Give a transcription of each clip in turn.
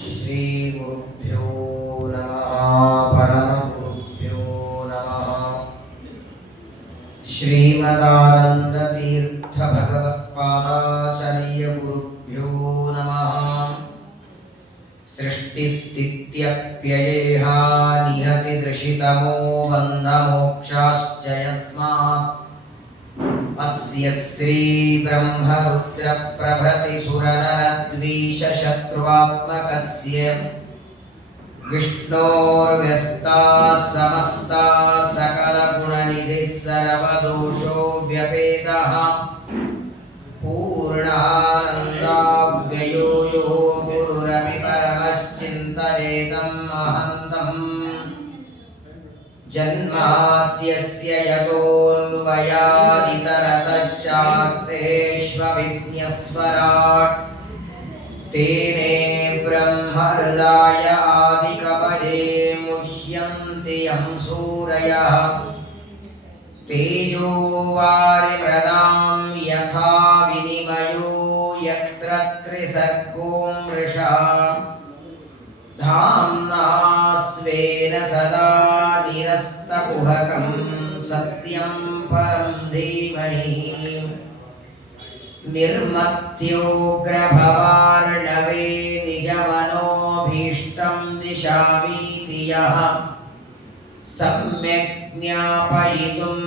श्रीगुरुभ्यो नमः। परमगुरुभ्यो नमः। श्रीमदानन्दतीर्थभगवत्पादाचार्यगुरुभ्यो नमः। सृष्टिस्थित्यप्ययेहा निहतिदृशितमो बन्धमोक्षाश्च यस्मात् अस्य श्रीब्रह्मरुद्रप्रभृतिसुरनरद्वीषशत्रुवात्मकस्य विष्णोर्व्यस्ताः समस्ताः सकलगुणनिधिः सर्वदोषो व्यपेतः पूर्णानन्दाव्ययो यो गुरुरपि परमश्चिन्तयेतं महन्तम् जन्माद्यस्य यतोऽन्वयादितरतश्चार्थेष्वभिज्ञस्वराट् तेने ब्रह्महृदाय आदिकवये मुह्यन्ति यं सूरयः तेजो वारिमृदां यथा विनिमयो यत्र त्रिसर्गो मृषा धाम्ना स्वेन सदा निरस्तकुहकं सत्यं परं धीमहि निर्मत्योग्रभवार्णवे निजमनोभीष्टं दिशामीति यः सम्यक् ज्ञापयितुं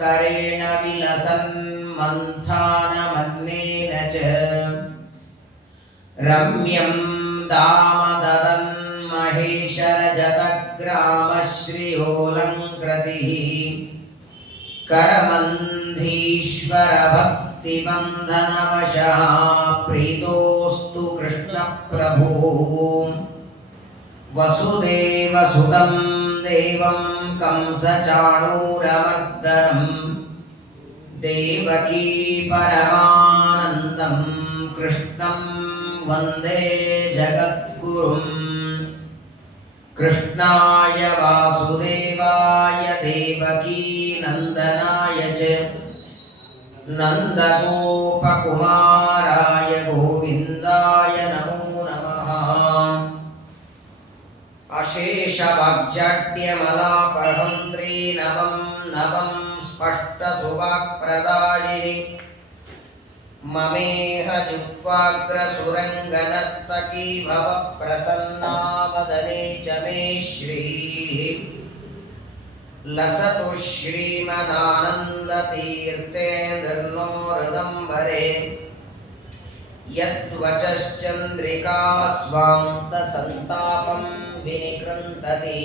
करेण विलसन् मन्थानमन्नेन च रम्यं दामददन् महेशरजतग्रामश्रियोऽलङ्कृतिः करमन्धीश्वरभक्तिबन्धनवशः प्रीतोऽस्तु कृष्णप्रभुः वसुदेवसुतं देवं कंसचाणूरमर्दनं देवकी परमानन्दं कृष्णं वन्दे जगद्गुरुम् कृष्णाय वासुदेवाय देवकी नन्दनाय च नन्दगोपकुमाराय गोविन्दाय नमो नमः। अशेषवाग्जाड्यमलापहन्त्री नवं नवं स्पष्टसुवाक्प्रदायिनि ममेह जुह्वाग्रसुरङ्गनर्तकी भव प्रसन्ना वदने च मे श्रीः लसतु श्रीमदानन्दतीर्थेन्दर्नो हृदम्बरे यद्वचश्चन्द्रिका स्वान्तसन्तापं विनिकृन्तति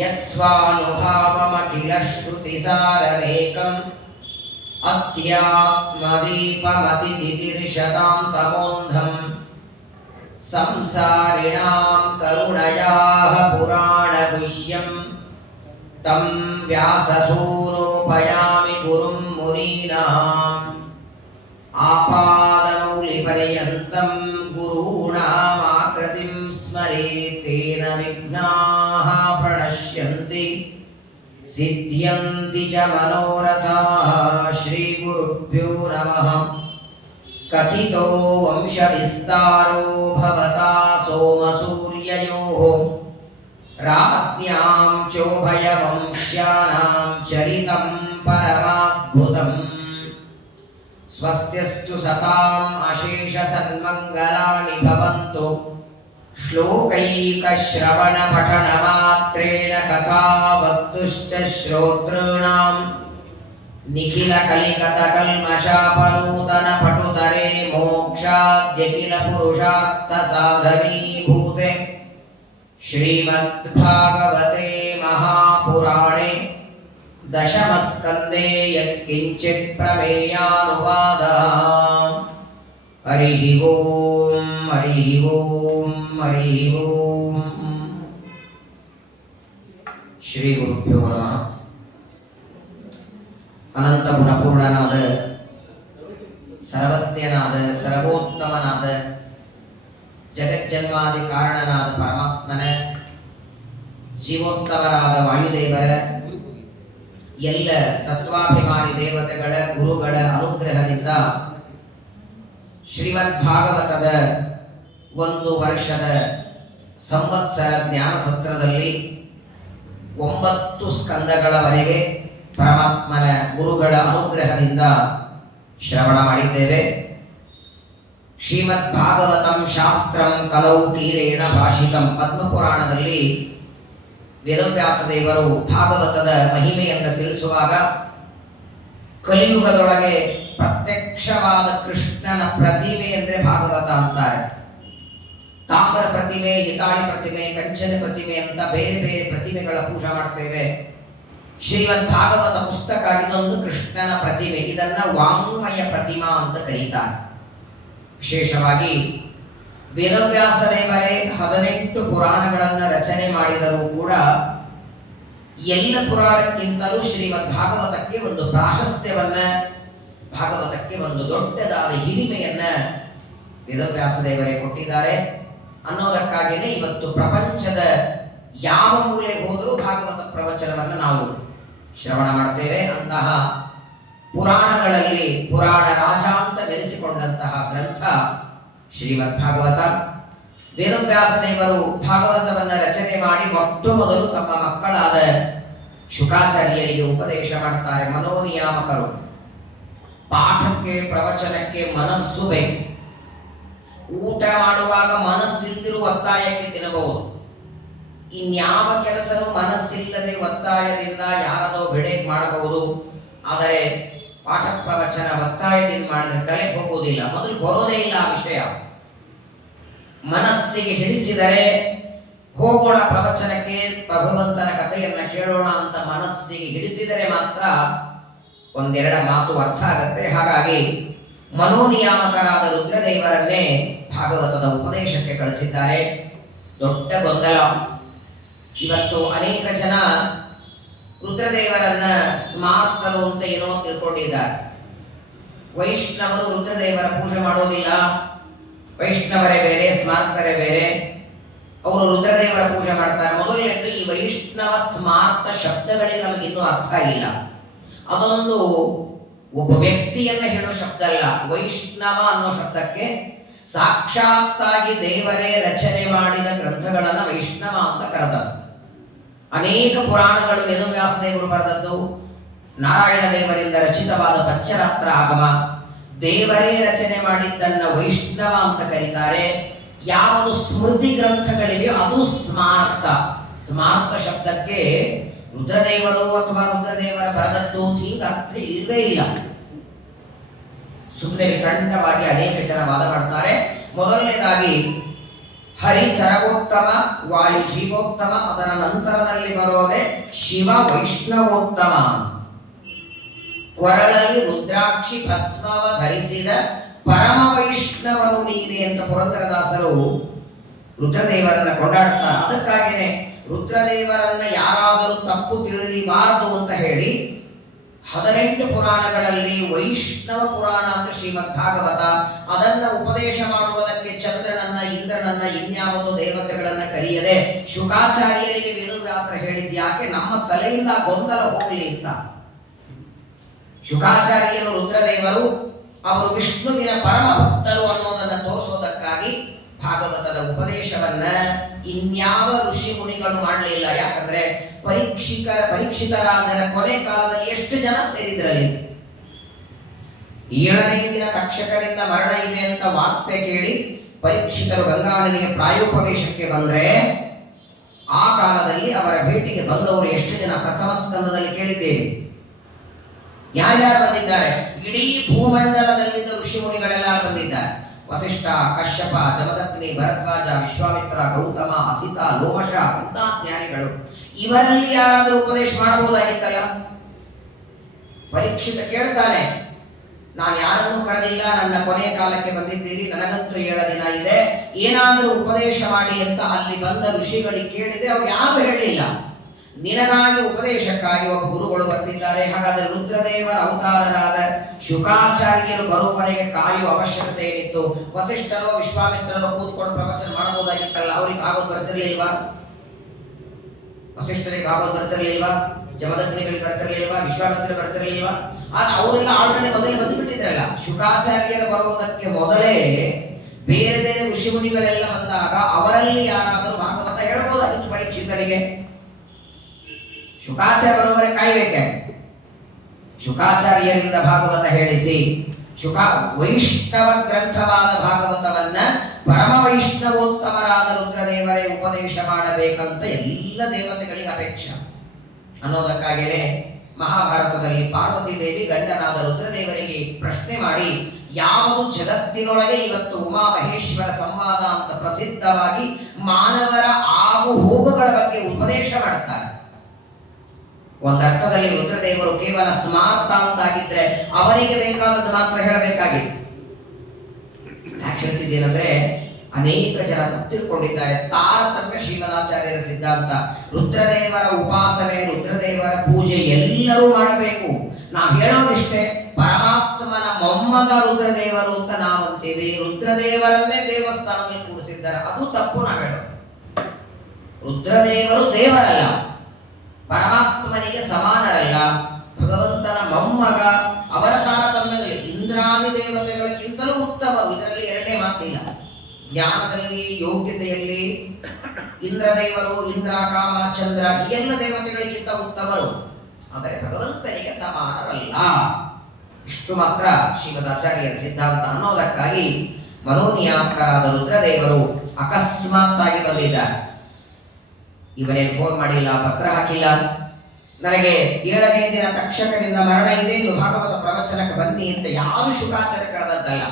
यस्वानुभावमखिलश्रुतिसारमेकम् अध्यात्मदीपमतिदितिर्षतां तमोन्धम् संसारिणां करुणयाः पुराणगुह्यं तं व्याससूनुपयामि गुरुं मुनीनाम् आपादमौलिपर्यन्तं गुरूणामाकृतिं स्मरेत् तेन विघ्नाः प्रणश्यन्ति सिद्ध्यन्ति च मनोरथाः। श्रीगुरुभ्यो नमः। कथितो वंशविस्तारो भवता सोमसूर्ययोः राज्ञां चोभयवंश्यानां चरितं परमाद्भुतम् स्वस्त्यस्तु सताम् अशेषसन्मङ्गलानि भवन्तु श्लोकैकश्रवणपठनमात्रेण कथावस्तुश्च श्रोतॄणां निखिलकलिकतकल्मषापनूतनपटुतरे मोक्षाद्यखिलपुरुषार्थसाधनीभूते श्रीमद्भागवते महापुराणे दशमस्कन्धे यत्किञ्चित् प्रमेयानुवादः। हरिः ओम् हरिः ओम् हरिः ओम्। श्रीगुरुभ्यो नमः। ಅನಂತ ಗುಣಪೂರ್ಣನಾದ ಸರ್ವಜ್ಞನಾದ ಸರ್ವೋತ್ತಮನಾದ ಜಗಜ್ಜನ್ಮಾದಿ ಕಾರಣನಾದ ಪರಮಾತ್ಮನ ಜೀವೋತ್ತಮರಾದ ವಾಯುದೇವರ ಎಲ್ಲ ತತ್ವಾಭಿಮಾನಿ ದೇವತೆಗಳ ಗುರುಗಳ ಅನುಗ್ರಹದಿಂದ ಶ್ರೀಮದ್ ಭಾಗವತದ 1 ವರ್ಷದ ಸಂವತ್ಸರ ಜ್ಞಾನ ಸತ್ರದಲ್ಲಿ 9 ಸ್ಕಂದಗಳವರೆಗೆ ಪರಮಾತ್ಮನ ಗುರುಗಳ ಅನುಗ್ರಹದಿಂದ ಶ್ರವಣ ಮಾಡಿದ್ದೇವೆ. ಶ್ರೀಮದ್ ಭಾಗವತಂ ಶಾಸ್ತ್ರಂ ಕಲೌ ತೀರೇಣ ಭಾಷಿತಂ ಪದ್ಮಪುರಾಣದಲ್ಲಿ ವೇದವ್ಯಾಸ ದೇವರು ಭಾಗವತದ ಮಹಿಮೆಯನ್ನು ತಿಳಿಸುವಾಗ ಕಲಿಯುಗದೊಳಗೆ ಪ್ರತ್ಯಕ್ಷವಾದ ಕೃಷ್ಣನ ಪ್ರತಿಮೆ ಅಂದರೆ ಭಾಗವತ ಅಂತಾರೆ. ತಾಮ್ರ ಪ್ರತಿಮೆ, ಹಿತಾಳಿ ಪ್ರತಿಮೆ, ಕಂಚನ ಪ್ರತಿಮೆ ಅಂತ ಬೇರೆ ಬೇರೆ ಪ್ರತಿಮೆಗಳ ಪೂಜೆ ಮಾಡ್ತೇವೆ. ಶ್ರೀಮದ್ ಭಾಗವತ ಪುಸ್ತಕ ಇದೊಂದು ಕೃಷ್ಣನ ಪ್ರತಿಮೆ. ಇದನ್ನ ವಾಂಗ್ಮಯ ಪ್ರತಿಮಾ ಅಂತ ಕರೀತಾರೆ. ವಿಶೇಷವಾಗಿ ವೇದವ್ಯಾಸ ದೇವರೇ 18 ಪುರಾಣಗಳನ್ನು ರಚನೆ ಮಾಡಿದರೂ ಕೂಡ ಎಲ್ಲ ಪುರಾಣಕ್ಕಿಂತಲೂ ಶ್ರೀಮದ್ ಭಾಗವತಕ್ಕೆ ಒಂದು ಪ್ರಾಶಸ್ತ್ಯವನ್ನ, ಭಾಗವತಕ್ಕೆ ಒಂದು ದೊಡ್ಡದಾದ ಹಿರಿಮೆಯನ್ನ ವೇದವ್ಯಾಸ ದೇವರೇ ಕೊಟ್ಟಿದ್ದಾರೆ ಅನ್ನೋದಕ್ಕಾಗಿಯೇ ಇವತ್ತು ಪ್ರಪಂಚದ ಯಾವ ಮೂಲೆಗೆ ಹೋದರೂ ಭಾಗವತ ಪ್ರವಚನವನ್ನು ನಾವು ಶ್ರವಣ ಮಾಡ್ತೇವೆ. ಅಂತಹ ಪುರಾಣಗಳಲ್ಲಿ ಪುರಾಣ ರಾಜ ಅಂತ ಮೆರೆಸಿಕೊಂಡಂತಹ ಗ್ರಂಥ ಶ್ರೀಮದ್ ಭಾಗವತ. ವೇದವ್ಯಾಸ ದೇವರು ಭಾಗವತವನ್ನು ರಚನೆ ಮಾಡಿ ಮೊಟ್ಟ ಮೊದಲು ತಮ್ಮ ಮಕ್ಕಳಾದ ಶುಕಾಚಾರ್ಯರಿಗೆ ಉಪದೇಶ ಮಾಡ್ತಾರೆ. ಮನೋನಿಯಾಮಕರು, ಪಾಠಕ್ಕೆ ಪ್ರವಚನಕ್ಕೆ ಮನಸ್ಸು ಬೇಕು. ಊಟ ಮಾಡುವಾಗ ಮನಸ್ಸಿಲ್ದಿರುವ ಒತ್ತಾಯಕ್ಕೆ ತಿನ್ನಬಹುದು. ಇನ್ಯಾವ ಕೆಲಸನೂ ಮನಸ್ಸಿಲ್ಲದೆ ಒತ್ತಾಯದಿಂದ ಯಾರದೋ ಬೆಡೆಗೆ ಮಾಡಬಹುದು. ಆದರೆ ಪಾಠ ಪ್ರವಚನ ಒತ್ತಾಯದಿಂದ ಮಾಡಿದ್ರೆ ತಲೆಗೆ ಹೋಗುವುದಿಲ್ಲ, ಮೊದಲು ಬರೋದೇ ಇಲ್ಲ ಆ ವಿಷಯ. ಮನಸ್ಸಿಗೆ ಹಿಡಿಸಿದರೆ ಹೋಗೋಣ ಪ್ರವಚನಕ್ಕೆ, ಭಗವಂತನ ಕಥೆಯನ್ನ ಕೇಳೋಣ ಅಂತ ಮನಸ್ಸಿಗೆ ಹಿಡಿಸಿದರೆ ಮಾತ್ರ ಒಂದೆರಡು ಮಾತು ಅರ್ಥ ಆಗತ್ತೆ. ಹಾಗಾಗಿ ಮನೋನಿಯಾಮಕರಾದ ರುದ್ರದೇವರನ್ನೇ ಭಾಗವತದ ಉಪದೇಶಕ್ಕೆ ಕಳಿಸಿದ್ದಾರೆ. ದೊಡ್ಡ ಗೊಂದಲ. ಇವತ್ತು ಅನೇಕ ಜನ ರುದ್ರದೇವರನ್ನ ಸ್ಮಾರ್ತರು ಅಂತ ಏನೋ ತಿಳ್ಕೊಂಡಿದ್ದಾರೆ. ವೈಷ್ಣವರು ರುದ್ರದೇವರ ಪೂಜೆ ಮಾಡೋದಿಲ್ಲ. ವೈಷ್ಣವರೇ ಬೇರೆ, ಸ್ಮಾರ್ತರೇ ಬೇರೆ. ಅವರು ರುದ್ರದೇವರ ಪೂಜೆ ಮಾಡ್ತಾರೆ. ಮೊದಲನೇದು ಈ ವೈಷ್ಣವ ಸ್ಮಾರ್ತ ಶಬ್ದಗಳೇ ನಮಗಿನ್ನೂ ಅರ್ಥ ಇಲ್ಲ. ಅದೊಂದು ಒಬ್ಬ ವ್ಯಕ್ತಿಯನ್ನ ಹೇಳೋ ಶಬ್ದ ಅಲ್ಲ. ವೈಷ್ಣವ ಅನ್ನೋ ಶಬ್ದಕ್ಕೆ ಸಾಕ್ಷಾತ್ತಾಗಿ ದೇವರೇ ರಚನೆ ಮಾಡಿದ ಗ್ರಂಥಗಳನ್ನ ವೈಷ್ಣವ ಅಂತ ಕರೆದರು. ಅನೇಕ ಪುರಾಣಗಳು ವೇದವ್ಯಾಸ ದೇವರು ಬರೆದದ್ದು, ನಾರಾಯಣ ದೇವರಿಂದ ರಚಿತವಾದ ಪಂಚರಾತ್ರ ಆಗಮ, ದೇವರೇ ರಚನೆ ಮಾಡಿದ್ದನ್ನ ವೈಷ್ಣವ ಅಂತ ಕರೀತಾರೆ. ಯಾವುದು ಸ್ಮೃತಿ ಗ್ರಂಥಗಳಿವೆಯೋ ಅದು ಸ್ಮಾರ್ತ. ಸ್ಮಾರ್ತ ಶಬ್ದಕ್ಕೆ ರುದ್ರದೇವರು ಅಥವಾ ರುದ್ರದೇವರ ಬರೆದದ್ದು ಹೀಗೆ ಅರ್ಥ ಇಲ್ಲವೇ ಇಲ್ಲ. ಸುಮ್ಮನೆ ವಿಖಂಡವಾಗಿ ಅನೇಕ ಜನ ವಾದ ಮಾಡ್ತಾರೆ. ಮೊದಲನೇದಾಗಿ ಹರಿ ಸರ್ವೋತ್ತಮ, ವಾಯು ಜೀವೋತ್ತಮ, ಅದರ ನಂತರದಲ್ಲಿ ಬರೋದೆ ಶಿವ ವೈಷ್ಣವೋತ್ತಮ. ಕೊರಳಲ್ಲಿ ರುದ್ರಾಕ್ಷಿ ಭಸ್ಮವ ಧರಿಸಿದ ಪರಮ ವೈಷ್ಣವನು ನೀನೆ ಅಂತ ಪುರಂದರದಾಸರು ರುದ್ರದೇವರನ್ನ ಕೊಂಡಾಡ್ತಾರೆ. ಅದಕ್ಕಾಗಿಯೇ ರುದ್ರದೇವರನ್ನ ಯಾರಾದರೂ ತಪ್ಪು ತಿಳಿಯಬಾರದು ಅಂತ ಹೇಳಿ 18 ಪುರಾಣಗಳಲ್ಲಿ ವೈಷ್ಣವ ಪುರಾಣ ಅಂತ ಶ್ರೀಮದ್ ಭಾಗವತ, ಅದನ್ನ ಉಪದೇಶ ಮಾಡುವುದಕ್ಕೆ ಚಂದ್ರನನ್ನ, ಇಂದ್ರನನ್ನ, ಇನ್ಯಾವುದೋ ದೇವತೆಗಳನ್ನ ಕರೆಯದೆ ಶುಕಾಚಾರ್ಯರಿಗೆ ವೇದವ್ಯಾಸರು ಹೇಳಿದ್ಯಾಕೆ ನಮ್ಮ ತಲೆಯಿಂದ ಗೊಂದಲ ಹೋಗಲಿ ಅಂತ. ಶುಕಾಚಾರ್ಯರು ರುದ್ರದೇವರು ಅವರು ವಿಷ್ಣುವಿನ ಪರಮ ಭಕ್ತರು ಅನ್ನೋದನ್ನು ತೋರಿಸೋದಕ್ಕಾಗಿ ಭಾಗವತದ ಉಪದೇಶವನ್ನ ಇನ್ಯಾವ ಋಷಿ ಮುನಿಗಳು ಮಾಡಲಿಲ್ಲ. ಯಾಕಂದ್ರೆ ಪರೀಕ್ಷಿತ ರಾಜರ ಕೊನೆ ಕಾಲದಲ್ಲಿ ಎಷ್ಟು ಜನ ಸೇರಿದ್ರಲ್ಲಿ. 7ನೇ ದಿನ ತಕ್ಷಕನಿಂದ ಮರಣ ಇದೆ ಅಂತ ವಾರ್ತೆ ಕೇಳಿ ಪರೀಕ್ಷಿತರು ಗಂಗಾ ನದಿಗೆ ಪ್ರಾಯೋಪವೇಶಕ್ಕೆ ಬಂದ್ರೆ ಆ ಕಾಲದಲ್ಲಿ ಅವರ ಭೇಟಿಗೆ ಬಂದವರು ಎಷ್ಟು ಜನ ಪ್ರಥಮ ಸ್ಕಂದದಲ್ಲಿ ಕೇಳಿದ್ದೇವೆ. ಯಾರ್ಯಾರು ಬಂದಿದ್ದಾರೆ? ಇಡೀ ಭೂಮಂಡಲದಲ್ಲಿದ್ದ ಋಷಿ ಮುನಿಗಳೆಲ್ಲ ಬಂದಿದ್ದಾರೆ. ವಸಿಷ್ಠ, ಕಶ್ಯಪ, ಜಮದಗ್ನಿ, ಭರದ್ವಾಜ, ವಿಶ್ವಾಮಿತ್ರ, ಗೌತಮ, ಅಸಿತ, ಲೋಮಶ ಅಂತ ಜ್ಞಾನಿಗಳು. ಇವರಲ್ಲಿ ಯಾರಾದರೂ ಉಪದೇಶ ಮಾಡಬಹುದಾಗಿತ್ತಲ್ಲ. ಪರೀಕ್ಷಿತ ಕೇಳ್ತಾನೆ, ನಾನು ಯಾರನ್ನೂ ಕರೆದಿಲ್ಲ, ನನ್ನ ಕೊನೆಯ ಕಾಲಕ್ಕೆ ಬಂದಿದ್ದೀರಿ, ನನಗಂತೂ 7 ದಿನ ಇದೆ, ಏನಾದರೂ ಉಪದೇಶ ಮಾಡಿ ಅಂತ ಅಲ್ಲಿ ಬಂದ ಋಷಿಗಳಿಗೆ ಕೇಳಿದ್ರೆ ಅವ್ರು ಯಾರು ಹೇಳಿಲ್ಲ. ನಿನಗಾಗಿ ಉಪದೇಶಕ್ಕಾಗಿ ಒಬ್ಬ ಗುರುಗಳು ಬರ್ತಿದ್ದಾರೆ. ಹಾಗಾದ್ರೆ ರುದ್ರದೇವರ ಅವತಾರರಾದ ಶುಕಾಚಾರ್ಯರು ಬರುವವರೆಗೆ ಕಾಯುವ ಅವಶ್ಯಕತೆ ಏನಿತ್ತು? ವಸಿಷ್ಠರೋ ವಿಶ್ವಾಮಿತ್ರರೋ ಕೂತ್ಕೊಂಡು ಪ್ರವಚನ ಮಾಡಬಹುದಾಗಿತ್ತಲ್ಲ, ಅವ್ರಿಗೆ ಆಗೋದು ಬರ್ತಿರ್ಲಿಲ್ವಾ? ವಸಿಷ್ಠರಿಗೆ ಭಾಗವತ ಬರ್ತಿರ್ಲಿಲ್ವಾ? ಜಮದಗ್ನಿಗಳಿಗೆ ಬರ್ತಿರ್ಲಿಲ್ವಾ? ವಿಶ್ವಾಮಿತ್ರರಿಗೆ ಬರ್ತಿರ್ಲಿಲ್ವಾ? ಆದ್ರೆ ಅವರೆಲ್ಲ ಆಲ್ರೆಡಿ ಮೊದಲೇ ಬಂದುಬಿಟ್ಟಿದ್ರಲ್ಲ. ಶುಕಾಚಾರ್ಯರು ಬರುವುದಕ್ಕೆ ಮೊದಲೇ ಬೇರೆ ಬೇರೆ ಋಷಿಮುನಿಗಳೆಲ್ಲ ಬಂದಾಗ ಅವರಲ್ಲಿ ಯಾರಾದರೂ ಭಾಗವತ ಹೇಳ್ಬೋದಾಗಿತ್ತು ಪರೀಕ್ಷಿತರಿಗೆ. ಶುಕಾಚಾರ್ಯ ಬರುವವರೆ ಕಾಯ್ಬೇಕೆ? ಶುಕಾಚಾರ್ಯರಿಂದ ಭಾಗವತ ಹೇಳಿಸಿ ವೈಷ್ಣವ ಗ್ರಂಥವಾದ ಭಾಗವತವನ್ನ ಪರಮ ವೈಷ್ಣವೋತ್ತಮರಾದ ರುದ್ರದೇವರೇ ಉಪದೇಶ ಮಾಡಬೇಕಂತ ಎಲ್ಲ ದೇವತೆಗಳಿಗೆ ಅಪೇಕ್ಷೆ ಅನ್ನೋದಕ್ಕಾಗಿಯೇ ಮಹಾಭಾರತದಲ್ಲಿ ಪಾರ್ವತಿ ದೇವಿ ಗಂಡನಾದ ರುದ್ರದೇವರಿಗೆ ಪ್ರಶ್ನೆ ಮಾಡಿ, ಯಾವುದು ಜಗತ್ತಿನೊಳಗೆ ಇವತ್ತು ಉಮಾ ಮಹೇಶ್ವರ ಸಂವಾದ ಅಂತ ಪ್ರಸಿದ್ಧವಾಗಿ ಮಾನವರ ಆಗು ಹೋಗುಗಳ ಬಗ್ಗೆ ಉಪದೇಶ ಮಾಡ್ತಾರೆ. ಒಂದರ್ಥದಲ್ಲಿ ರುದ್ರದೇವರು ಕೇವಲ ಸ್ಮಾರ್ತ ಅಂತಾಗಿದ್ರೆ ಅವರಿಗೆ ಬೇಕಾದದ್ದು ಮಾತ್ರ ಹೇಳಬೇಕಾಗಿತ್ತು. ಯಾಕೆ ಹೇಳ್ತಿದ್ದೇನೆಂದ್ರೆ, ಅನೇಕ ಜನ ತಪ್ಪಿಕೊಂಡಿದ್ದಾರೆ. ತಾರತಮ್ಯ ಶ್ರೀಮದಾಚಾರ್ಯರ ಸಿದ್ಧಾಂತ. ರುದ್ರದೇವರ ಉಪಾಸನೆ, ರುದ್ರದೇವರ ಪೂಜೆ ಎಲ್ಲರೂ ಮಾಡಬೇಕು. ನಾವು ಹೇಳೋದಿಷ್ಟೇ, ಪರಮಾತ್ಮನ ಮೊಮ್ಮಗ ರುದ್ರದೇವರು ಅಂತ ನಾವಂತೀವಿ. ರುದ್ರದೇವರನ್ನೇ ದೇವಸ್ಥಾನದಲ್ಲಿ ಕೂಡಿಸಿದ್ದಾರೆ, ಅದು ತಪ್ಪು. ನಾವು ಹೇಳೋದು ರುದ್ರದೇವರು ದೇವರಲ್ಲ, ಪರಮಾತ್ಮನಿಗೆ ಸಮಾನರಲ್ಲ, ಭಗವಂತನ ಮೊಮ್ಮಗ. ಅವರ ತಾರತಮ್ಯದಲ್ಲಿ ಇಂದ್ರಾದಿ ದೇವತೆಗಳಿಗಿಂತಲೂ ಉತ್ತಮರು. ಇದರಲ್ಲಿ ಎರಡನೇ ಮಾತಿಲ್ಲ. ಜ್ಞಾನದಲ್ಲಿ, ಯೋಗ್ಯತೆಯಲ್ಲಿ ಇಂದ್ರದೇವರು, ಇಂದ್ರ, ಕಾಮ, ಚಂದ್ರ ಈ ಎಲ್ಲ ದೇವತೆಗಳಿಗಿಂತ ಉತ್ತಮರು. ಆದರೆ ಭಗವಂತನಿಗೆ ಸಮಾನರಲ್ಲ. ಇಷ್ಟು ಮಾತ್ರ ಶ್ರೀಮದಾಚಾರ್ಯರ ಸಿದ್ಧಾಂತ ಅನ್ನೋದಕ್ಕಾಗಿ ಮನೋನಿಯಾಮಕರಾದ ರುದ್ರದೇವರು ಅಕಸ್ಮಾತ್ ಆಗಿ ಬಂದಿದ್ದಾರೆ. ಇವನೇನು ಫೋನ್ ಮಾಡಿಲ್ಲ, ಪತ್ರ ಹಾಕಿಲ್ಲ, ನನಗೆ 7ನೇ ದಿನ ತಕ್ಷಕದಿಂದ ಮರಣ ಇದೆ, ಎಂದು ಭಾಗವತ ಪ್ರವಚನಕ್ಕೆ ಬನ್ನಿ ಅಂತ ಯಾರು ಶುಕಾಚಾರ್ಯ ಕರೆದದ್ದಲ್ಲ.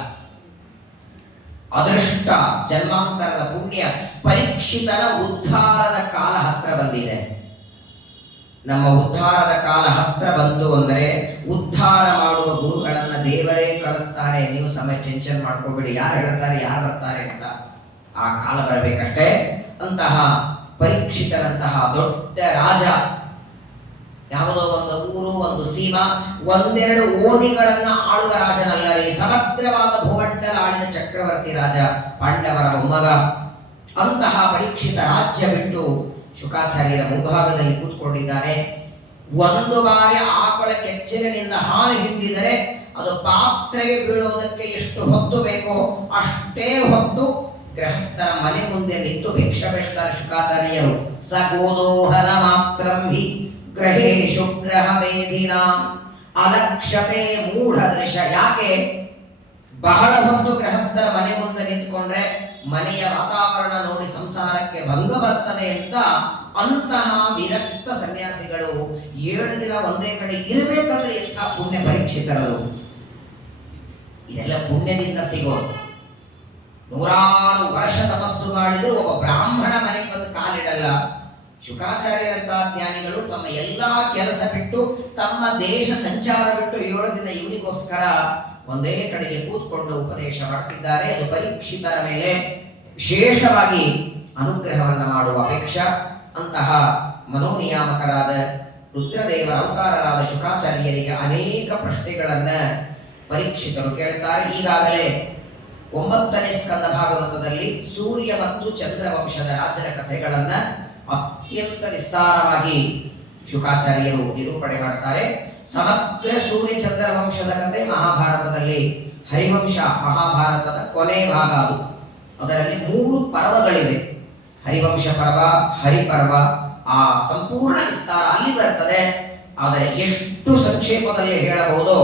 ಅದೃಷ್ಟ, ಜನ್ಮಾಂತರದ ಪುಣ್ಯ, ಪರೀಕ್ಷಿತನ ಉದ್ಧಾರದ ಕಾಲ ಹತ್ರ ಬಂದಿದೆ. ನಮ್ಮ ಉದ್ಧಾರದ ಕಾಲ ಹತ್ರ ಬಂತು ಅಂದರೆ ಉದ್ಧಾರ ಮಾಡುವ ಗುರುಗಳನ್ನ ದೇವರೇ ಕಳಿಸ್ತಾನೆ. ನೀವು ಸಮಯ ಟೆನ್ಷನ್ ಮಾಡ್ಕೋಬೇಡಿ, ಯಾರು ಹೇಳ್ತಾರೆ ಯಾರು ಬರ್ತಾರೆ ಅಂತ. ಆ ಕಾಲ ಬರಬೇಕಷ್ಟೇ. ಅಂತಹ ಪರೀಕ್ಷಿತರಂತಹ ದೊಡ್ಡ ರಾಜ, ಯಾವುದೋ ಒಂದು ಊರು, ಒಂದು ಸೀಮಾ, ಒಂದೆರಡು ಓಣಿಗಳನ್ನ ಆಳುವ ರಾಜನಲ್ಲ ರೀ. ಸಮಗ್ರವಾದ ಭೂಮಂಡಲ ಆಳಿದ ಚಕ್ರವರ್ತಿ ರಾಜ, ಪಾಂಡವರ ಮೊಮ್ಮಗ. ಅಂತಹ ಪರೀಕ್ಷಿತ ರಾಜ್ಯ ಬಿಟ್ಟು ಶುಕಾಚಾರ್ಯರ ಮುಂಭಾಗದಲ್ಲಿ ಕೂತ್ಕೊಂಡಿದ್ದಾನೆ. ಒಂದು ಬಾರಿ ಆಕಳ ಕೆಚ್ಚಲಿನಿಂದ ಹಾಲು ಹಿಂಡಿದರೆ ಅದು ಪಾತ್ರೆಗೆ ಬೀಳೋದಕ್ಕೆ ಎಷ್ಟು ಹೊತ್ತು ಬೇಕೋ ಅಷ್ಟೇ ಹೊತ್ತು ಗೃಹಸ್ಥರ ಮನೆ ಮುಂದೆ ನಿಂತು ಭಿಕ್ಷೆ ಬೇಡ್ತಾರೆ ಶುಕಾಚಾರ್ಯರು. ಸಗೋದೋಹನ ಮಾತ್ರಂ ಹಿ ಗ್ರಹೇಶು ಗ್ರಹ ಮೇಧಿನ ಅಲಕ್ಷತೆ ಮೂಢ ದೃಶ್ಯ. ಯಾಕೆ? ಬಹಳ ಹೊತ್ತು ಗೃಹಸ್ಥರ ಮನೆ ಮುಂದೆ ನಿಂತ್ಕೊಂಡ್ರೆ ಮನೆಯ ವಾತಾವರಣ ನೋಡಿ ಸಂಸಾರಕ್ಕೆ ಭಂಗ ಬರ್ತದೆ ಅಂತ ಅಂತಹ ವಿರಕ್ತ ಸನ್ಯಾಸಿಗಳು 7 ದಿನ ಒಂದೇ ಕಡೆ ಇರಬೇಕಂದ್ರೆ ಎಂಥ ಪುಣ್ಯ ಪರೀಕ್ಷಿತರದು. ಇದೆಲ್ಲ ಪುಣ್ಯದಿಂದ ಸಿಗೋದು. 100 ವರ್ಷ ತಪಸ್ಸು ಮಾಡಿದ್ರು ಒಬ್ಬ ಬ್ರಾಹ್ಮಣ ಮನೆಗೆ ಬಂದು ಕಾಲಿಡಲ್ಲ. ಶುಕಾಚಾರ್ಯರಂತಹ ಜ್ಞಾನಿಗಳು ತಮ್ಮ ಎಲ್ಲಾ ಕೆಲಸ ಬಿಟ್ಟು, ತಮ್ಮ ದೇಶ ಸಂಚಾರ ಬಿಟ್ಟು 7 ದಿನ ಇವನಿಗೋಸ್ಕರ ಒಂದೇ ಕಡೆಗೆ ಕೂತ್ಕೊಂಡು ಉಪದೇಶ ಮಾಡ್ತಿದ್ದಾರೆ. ಅದು ಪರೀಕ್ಷಿತರ ಮೇಲೆ ವಿಶೇಷವಾಗಿ ಅನುಗ್ರಹವನ್ನ ಮಾಡುವ ಅಪೇಕ್ಷಾ. ಅಂತಹ ಮನೋನಿಯಾಮಕರಾದ ರುದ್ರದೇವರ ಅವತಾರರಾದ ಶುಕಾಚಾರ್ಯರಿಗೆ ಅನೇಕ ಪ್ರಶ್ನೆಗಳನ್ನ ಪರೀಕ್ಷಿತರು ಕೇಳ್ತಾರೆ. ಈಗಾಗಲೇ 9ನೇ ಸ್ಕಂದ ಭಾಗವತದಲ್ಲಿ ಸೂರ್ಯ ಮತ್ತು ಚಂದ್ರ ವಂಶದ ರಾಜರ ಕಥೆಗಳನ್ನ ಅತ್ಯಂತ ವಿಸ್ತಾರವಾಗಿ ಶುಕಾಚಾರ್ಯರು ನಿರೂಪಣೆ ಮಾಡ್ತಾರೆ. ಸಮಗ್ರ ಸೂರ್ಯ ಚಂದ್ರ ವಂಶದ ಕಥೆ ಮಹಾಭಾರತದಲ್ಲಿ ಹರಿವಂಶ, ಮಹಾಭಾರತದ ಕೊನೆ ಭಾಗ ಅದು. ಅದರಲ್ಲಿ 3 ಪರ್ವಗಳಿವೆ. ಹರಿವಂಶ ಪರ್ವ, ಹರಿಪರ್ವ. ಆ ಸಂಪೂರ್ಣ ವಿಸ್ತಾರ ಅಲ್ಲಿ ಬರ್ತದೆ. ಆದರೆ ಎಷ್ಟು ಸಂಕ್ಷೇಪದಲ್ಲಿ ಹೇಳಬಹುದೋ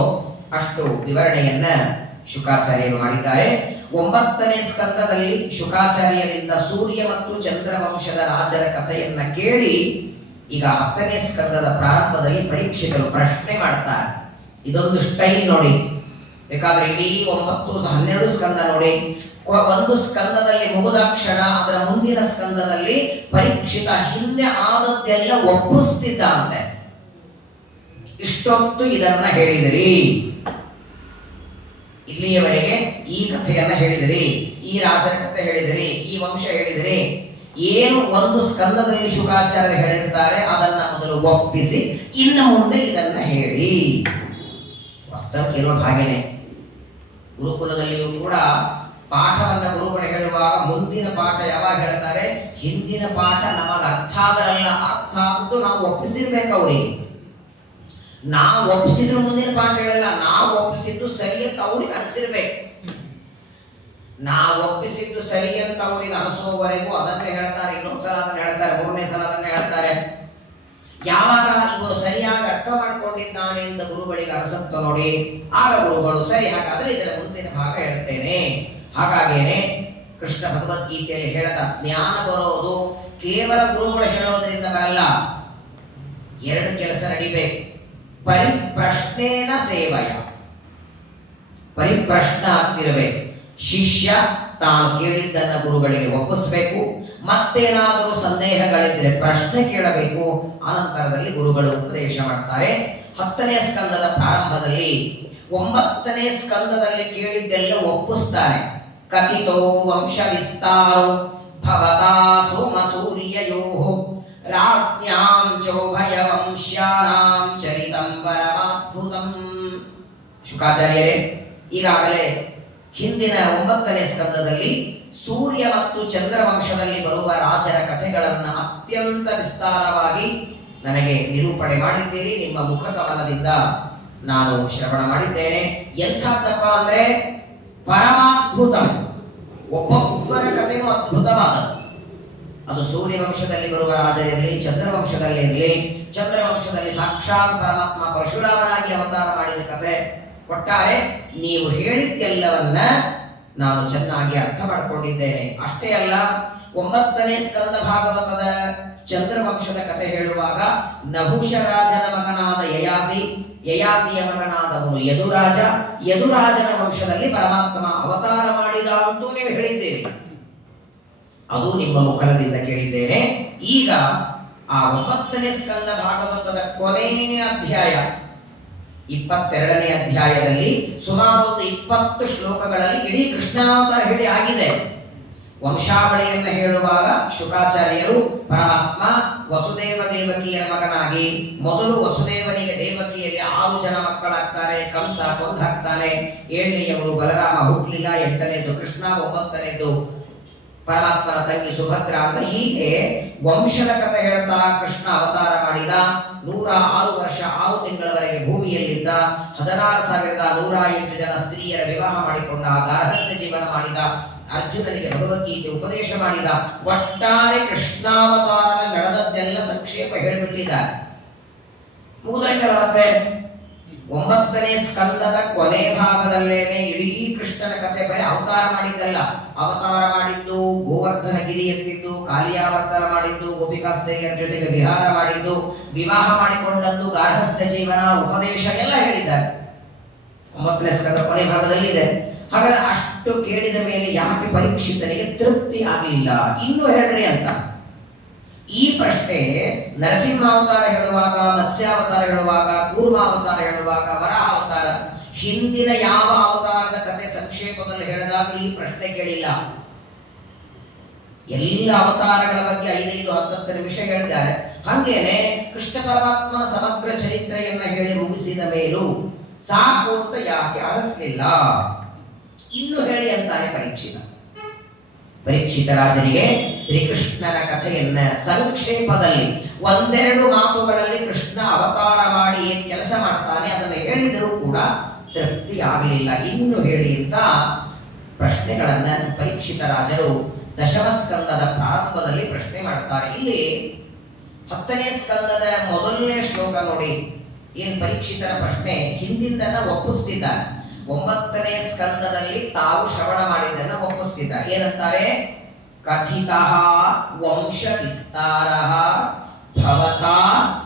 ಅಷ್ಟು ವಿವರಣೆಯನ್ನ ಶುಕಾಚಾರ್ಯರು ಮಾಡಿದ್ದಾರೆ. 9ನೇ ಸ್ಕಂದದಲ್ಲಿ ಶುಕಾಚಾರ್ಯರಿಂದ ಸೂರ್ಯ ಮತ್ತು ಚಂದ್ರ ವಂಶದ ರಾಜರ ಕಥೆಯನ್ನ ಕೇಳಿ, ಈಗ 10ನೇ ಸ್ಕಂದದ ಪ್ರಾರಂಭದಲ್ಲಿ ಪರೀಕ್ಷಿತರು ಪ್ರಶ್ನೆ ಮಾಡ್ತಾರೆ. ಇದೊಂದು ಸ್ಟೈಲ್ ನೋಡಿ. ಬೇಕಾದ್ರೆ ಇಡೀ 9, 12 ಸ್ಕಂದ ನೋಡಿ. ಒಂದು ಸ್ಕಂದದಲ್ಲಿ ಮುಗಿದಾಕ್ಷಣ ಅದರ ಮುಂದಿನ ಸ್ಕಂದದಲ್ಲಿ ಪರೀಕ್ಷಿತ ಹಿಂದೆ ಆದದ್ದೆಲ್ಲ ಒಪ್ಪಿಸ್ತಿದ್ದಂತೆ. ಇಷ್ಟೊತ್ತು ಇದನ್ನ ಹೇಳಿದಿರಿ, ಇಲ್ಲಿಯವರೆಗೆ ಈ ಕಥೆಯನ್ನ ಹೇಳಿದಿರಿ, ಈ ರಾಜರ ಕಥೆ ಹೇಳಿದಿರಿ, ಈ ವಂಶ ಹೇಳಿದಿರಿ. ಏನು ಒಂದು ಸ್ಕಂದದಲ್ಲಿ ಶುಕಾಚಾರ್ಯರು ಹೇಳಿರ್ತಾರೆ ಅದನ್ನ ಮೊದಲು ಒಪ್ಪಿಸಿ ಇನ್ನು ಮುಂದೆ ಇದನ್ನ ಹೇಳಿ. ವಾಸ್ತವಕ್ಕೆ ಇರೋದು ಹಾಗೇನೆ. ಗುರುಕುಲದಲ್ಲಿಯೂ ಕೂಡ ಪಾಠವನ್ನ ಗುರುಗಳು ಹೇಳುವಾಗ ಮುಂದಿನ ಪಾಠ ಯಾವಾಗ ಹೇಳ್ತಾರೆ, ಹಿಂದಿನ ಪಾಠ ನಮಗೆ ಅರ್ಥ ಆಗಲ್ಲ, ಅರ್ಥ ಅರ್ಥಾತ್ ನಾವು ಒಪ್ಪಿಸಿರ್ಬೇಕು ಅವರಿಗೆ. ನಾವು ಒಪ್ಪಿಸಿದ್ರು ಮುಂದಿನ ಪಾಠ ಹೇಳಲ್ಲ, ನಾವು ಒಪ್ಪಿಸಿದ್ದು ಸರಿ ಅಂತ ಅವ್ರಿಗೆ ಅನಿಸಿರ್ಬೇಕು. ನಾವು ಒಪ್ಪಿಸಿದ್ದು ಸರಿ ಅಂತ ಅವ್ರಿಗೆ ಅನಿಸುವವರೆಗೂ ಅದನ್ನೇ ಹೇಳ್ತಾರೆ, ಇನ್ನೊಂದ್ಸಲ ಅದನ್ನ ಹೇಳ್ತಾರೆ, ಮೂರನೇ ಸಲ ಅದನ್ನ ಹೇಳ್ತಾರೆ. ಯಾವಾಗ ಇವರು ಸರಿಯಾಗಿ ಅರ್ಥ ಮಾಡ್ಕೊಂಡಿದ್ದಾನೆ ಅಂತ ಗುರುಗಳಿಗೆ ಅನಿಸುತ್ತೋ ನೋಡಿ, ಆಗ ಗುರುಗಳು ಸರಿ ಹಾಗಾದ್ರೆ ಇದರ ಮುಂದಿನ ಭಾಗ ಹೇಳ್ತೇನೆ. ಹಾಗಾಗೇನೆ ಕೃಷ್ಣ ಭಗವದ್ಗೀತೆಯಲ್ಲಿ ಹೇಳ್ದ, ಜ್ಞಾನ ಬರೋದು ಕೇವಲ ಗುರುಗಳು ಹೇಳೋದ್ರಿಂದ ಬರಲ್ಲ. ಎರಡು ಕೆಲಸ ನಡಿಬೇಕು. ಪರಿಪ್ರಶ್ನೇನ ಸೇವಯ, ಪರಿಪ್ರಶ್ನ ಆಗ್ತಿರಬೇಕು. ಶಿಷ್ಯ ತಾನು ಕೇಳಿದ್ದನ್ನ ಗುರುಗಳಿಗೆ ಒಪ್ಪಿಸಬೇಕು. ಮತ್ತೇನಾದರೂ ಸಂದೇಹಗಳಿದ್ರೆ ಪ್ರಶ್ನೆ ಕೇಳಬೇಕು. ಆನಂತರದಲ್ಲಿ ಗುರುಗಳು ಉಪದೇಶ ಮಾಡ್ತಾರೆ. 10ನೇ ಸ್ಕಂದದ ಪ್ರಾರಂಭದಲ್ಲಿ 9ನೇ ಸ್ಕಂದದಲ್ಲಿ ಕೇಳಿದ್ದೆಲ್ಲ ಒಪ್ಪಿಸ್ತಾನೆ. ಕಥಿತೋ ವಂಶ ವಿಸ್ತಾರೋ ಭವತಾ ಸೋಮ ಸೂರ್ಯಯೋ ರಾಜ್ಞಾಂ ಚೋಭಯ ವಂಶ್ಯಾನಾಂ ಚರಿತಂ ಪರಮಾದ್ಭುತಂ. ಶುಕಾಚಾರ್ಯರೇ, ಈಗಾಗಲೇ ಹಿಂದಿನ 9ನೇ ಸ್ಕಂದದಲ್ಲಿ ಸೂರ್ಯ ಮತ್ತು ಚಂದ್ರವಂಶದಲ್ಲಿ ಬರುವ ರಾಜರ ಕಥೆಗಳನ್ನು ಅತ್ಯಂತ ವಿಸ್ತಾರವಾಗಿ ನನಗೆ ನಿರೂಪಣೆ ಮಾಡಿದ್ದೀರಿ. ನಿಮ್ಮ ಮುಖಕಮಲದಿಂದ ನಾನು ಶ್ರವಣ ಮಾಡಿದ್ದೇನೆ. ಎಂಥದ್ದಪ್ಪ ಅಂದ್ರೆ ಪರಮಾದ್ಭುತ, ಒಬ್ಬೊಬ್ಬರ ಕಥೆನೂ ಅದ್ಭುತವಾದದ್ದು. ಅದು ಸೂರ್ಯವಂಶದಲ್ಲಿ ಬರುವ ರಾಜ ಇರಲಿ, ಚಂದ್ರವಂಶದಲ್ಲಿ ಇರಲಿ. ಚಂದ್ರವಂಶದಲ್ಲಿ ಸಾಕ್ಷಾತ್ ಪರಮಾತ್ಮ ಪರಶುರಾಮನಾಗಿ ಅವತಾರ ಮಾಡಿದ ಕಥೆ. ಒಟ್ಟಾರೆ ನೀವು ಹೇಳಿದ್ದೆಲ್ಲವನ್ನ ನಾನು ಚೆನ್ನಾಗಿ ಅರ್ಥ ಮಾಡಿಕೊಂಡಿದ್ದೇನೆ. ಅಷ್ಟೇ ಅಲ್ಲ, 9ನೇ ಸ್ಕಂದ ಭಾಗವತದ ಚಂದ್ರವಂಶದ ಕಥೆ ಹೇಳುವಾಗ ನಹುಷ ರಾಜನ ಮಗನಾದ ಯಯಾತಿ, ಯಯಾತಿಯ ಮಗನಾದವನು ಯದುರಾಜ, ಯದುರಾಜನ ವಂಶದಲ್ಲಿ ಪರಮಾತ್ಮ ಅವತಾರ ಮಾಡಿದ ಅಂತೂ ನೀವು ಹೇಳಿದ್ದೀರಿ. ಅದು ನಿಮ್ಮ ಮುಖದಿಂದ ಕೇಳಿದ್ದೇನೆ. ಈಗ ಆ 9ನೇ ಸ್ಕಂದ ಭಾಗವತದ ಕೊನೆಯ ಅಧ್ಯಾಯ 22ನೇ ಅಧ್ಯಾಯದಲ್ಲಿ ಸುಮಾರು 20 ಶ್ಲೋಕಗಳಲ್ಲಿ ಇಡೀ ಕೃಷ್ಣಾವತಾರ ಹೇಳಿ ಆಗಿದೆ. ವಂಶಾವಳಿಯನ್ನು ಹೇಳುವಾಗ ಶುಕಾಚಾರ್ಯರು ಪರಮಾತ್ಮ ವಸುದೇವ ದೇವಕಿಯರ ಮಗನಾಗಿ, ಮೊದಲು ವಸುದೇವನಿಗೆ ದೇವಕಿಯಲ್ಲಿ 6 ಜನ ಮಕ್ಕಳಾಗ್ತಾರೆ. ಕಂಸ ಕೊಂದಾಗ್ತಾನೆ. 7ನೇಯವರು ಬಲರಾಮ ಹುಟ್ಟಲಿಲ್ಲ. 8ನೇದು ಕೃಷ್ಣ, 9ನೇದು ಪರಮಾತ್ಮನ ತಂಗಿ ಸುಭದ್ರ ಅಂತ ಹೀಗೆ ವಂಶದ ಕಥೆ ಹೇಳ್ತಾ ಕೃಷ್ಣ ಅವತಾರ ಮಾಡಿದ. 106 ವರ್ಷ 6 ತಿಂಗಳವರೆಗೆ ಭೂಮಿಯಲ್ಲಿದ್ದ. 16,108 ಜನ ಸ್ತ್ರೀಯರ ವಿವಾಹ ಮಾಡಿಕೊಂಡ. ಗಾರ್ಹಸ್ಥ್ಯ ಜೀವನ ಮಾಡಿದ. ಅರ್ಜುನನಿಗೆ ಭಗವದ್ಗೀತೆ ಉಪದೇಶ ಮಾಡಿದ. ಒಟ್ಟಾರೆ ಕೃಷ್ಣಾವತಾರ ನಡೆದದ್ದೆಲ್ಲ ಸಂಕ್ಷೇಪ ಹೇಳಿಬಿಟ್ಟಿದ್ದಾರೆ. ಮುಗಿದೈತಲ್ಲ ಮತ್ತೆ 9ನೇ ಸ್ಕಂದದ ಕೊನೆ ಭಾಗದಲ್ಲೇನೆ ಇಡೀ ಕೃಷ್ಣನ ಕಥೆ. ಬರೀ ಅವತಾರ ಮಾಡಿದ್ದಲ್ಲ, ಅವತಾರ ಮಾಡಿದ್ದು, ಗೋವರ್ಧನ ಗಿರಿ ಎತ್ತಿದ್ದು, ಕಾಲಿಯಾವರ್ಧನ ಮಾಡಿದ್ದು, ಗೋಪಿಕಾಸ್ತ್ರೀಯರ ಜೊತೆಗೆ ವಿಹಾರ ಮಾಡಿದ್ದು, ವಿವಾಹ ಮಾಡಿಕೊಂಡದ್ದು, ಗಾರ್ಹಸ್ಥ್ಯ ಜೀವನ, ಉಪದೇಶ ಎಲ್ಲ ಹೇಳಿದ್ದಾರೆ. 9ನೇ ಸ್ಕಂದ ಕೊನೆ ಭಾಗದಲ್ಲಿ ಇದೆ. ಹಾಗಾದ್ರೆ ಅಷ್ಟು ಕೇಳಿದ ಮೇಲೆ ಯಾಕೆ ಪರೀಕ್ಷಿತನಿಗೆ ತೃಪ್ತಿ ಆಗಲಿಲ್ಲ? ಇನ್ನೂ ಹೇಳ್ರಿ ಅಂತ ಈ ಪ್ರಶ್ನೆ ನರಸಿಂಹಾವತಾರ ಹೇಳುವಾಗ, ಮತ್ಸ್ಯಾವತಾರ ಹೇಳುವಾಗ, ಕೂರ್ಮಾವತಾರ ಹೇಳುವಾಗ, ವರಾಹಾವತಾರ, ಹಿಂದಿನ ಯಾವ ಅವತಾರದ ಕಥೆ ಸಂಕ್ಷೇಪದಲ್ಲಿ ಹೇಳಿದಾಗ ಈ ಪ್ರಶ್ನೆ ಕೇಳಿಲ್ಲ. ಎಲ್ಲ ಅವತಾರಗಳ ಬಗ್ಗೆ 5-10 ನಿಮಿಷ ಹೇಳಿದ್ದಾರೆ. ಹಂಗೇನೆ ಕೃಷ್ಣ ಪರಮಾತ್ಮನ ಸಮಗ್ರ ಚರಿತ್ರೆಯನ್ನ ಹೇಳಿ ಮುಗಿಸಿದ ಮೇಲೂ ಸಾಕು ಅಂತ ಯಾಕೆ ಅನಿಸ್ಲಿಲ್ಲ? ಇನ್ನು ಹೇಳಿ ಅಂತಾನೆ ಪರೀಕ್ಷಿತ ರಾಜನಿಗೆ ಶ್ರೀಕೃಷ್ಣನ ಕಥೆಯನ್ನ ಸಂಕ್ಷೇಪದಲ್ಲಿ 1-2 ಮಾತುಗಳಲ್ಲಿ ಕೃಷ್ಣ ಅವತಾರ ಮಾಡಿ ಏನ್ ಕೆಲಸ ಮಾಡ್ತಾನೆ ಅದನ್ನು ಹೇಳಿದರೂ ಕೂಡ ತೃಪ್ತಿ ಆಗಲಿಲ್ಲ. ಇನ್ನು ಹೇಳಿ ಅಂತ ಪ್ರಶ್ನೆಗಳನ್ನ ಪರೀಕ್ಷಿತ ರಾಜರು 10ಮ ಸ್ಕಂದದ ಪ್ರಾರಂಭದಲ್ಲಿ ಪ್ರಶ್ನೆ ಮಾಡ್ತಾರೆ. ಇಲ್ಲಿ 10ನೇ ಸ್ಕಂದದ ಮೊದಲನೇ ಶ್ಲೋಕ ನೋಡಿ, ಏನ್ ಪರೀಕ್ಷಿತರ ಪ್ರಶ್ನೆ ಹಿಂದಿಂದನ್ನ ಒಪ್ಪಿಸ್ತಿದ್ದಾರೆ. 9ನೇ ಸ್ಕಂದದಲ್ಲಿ ತಾವು ಶ್ರವಣ ಮಾಡಿದ್ದನ್ನು ಒಪ್ಪಿಸ್ತಿದ್ದಾರೆ. ಏನಂತಾರೆ? ಕಥಿತಃ ವಂಶ ವಿಸ್ತಾರಃ ಭವತಾ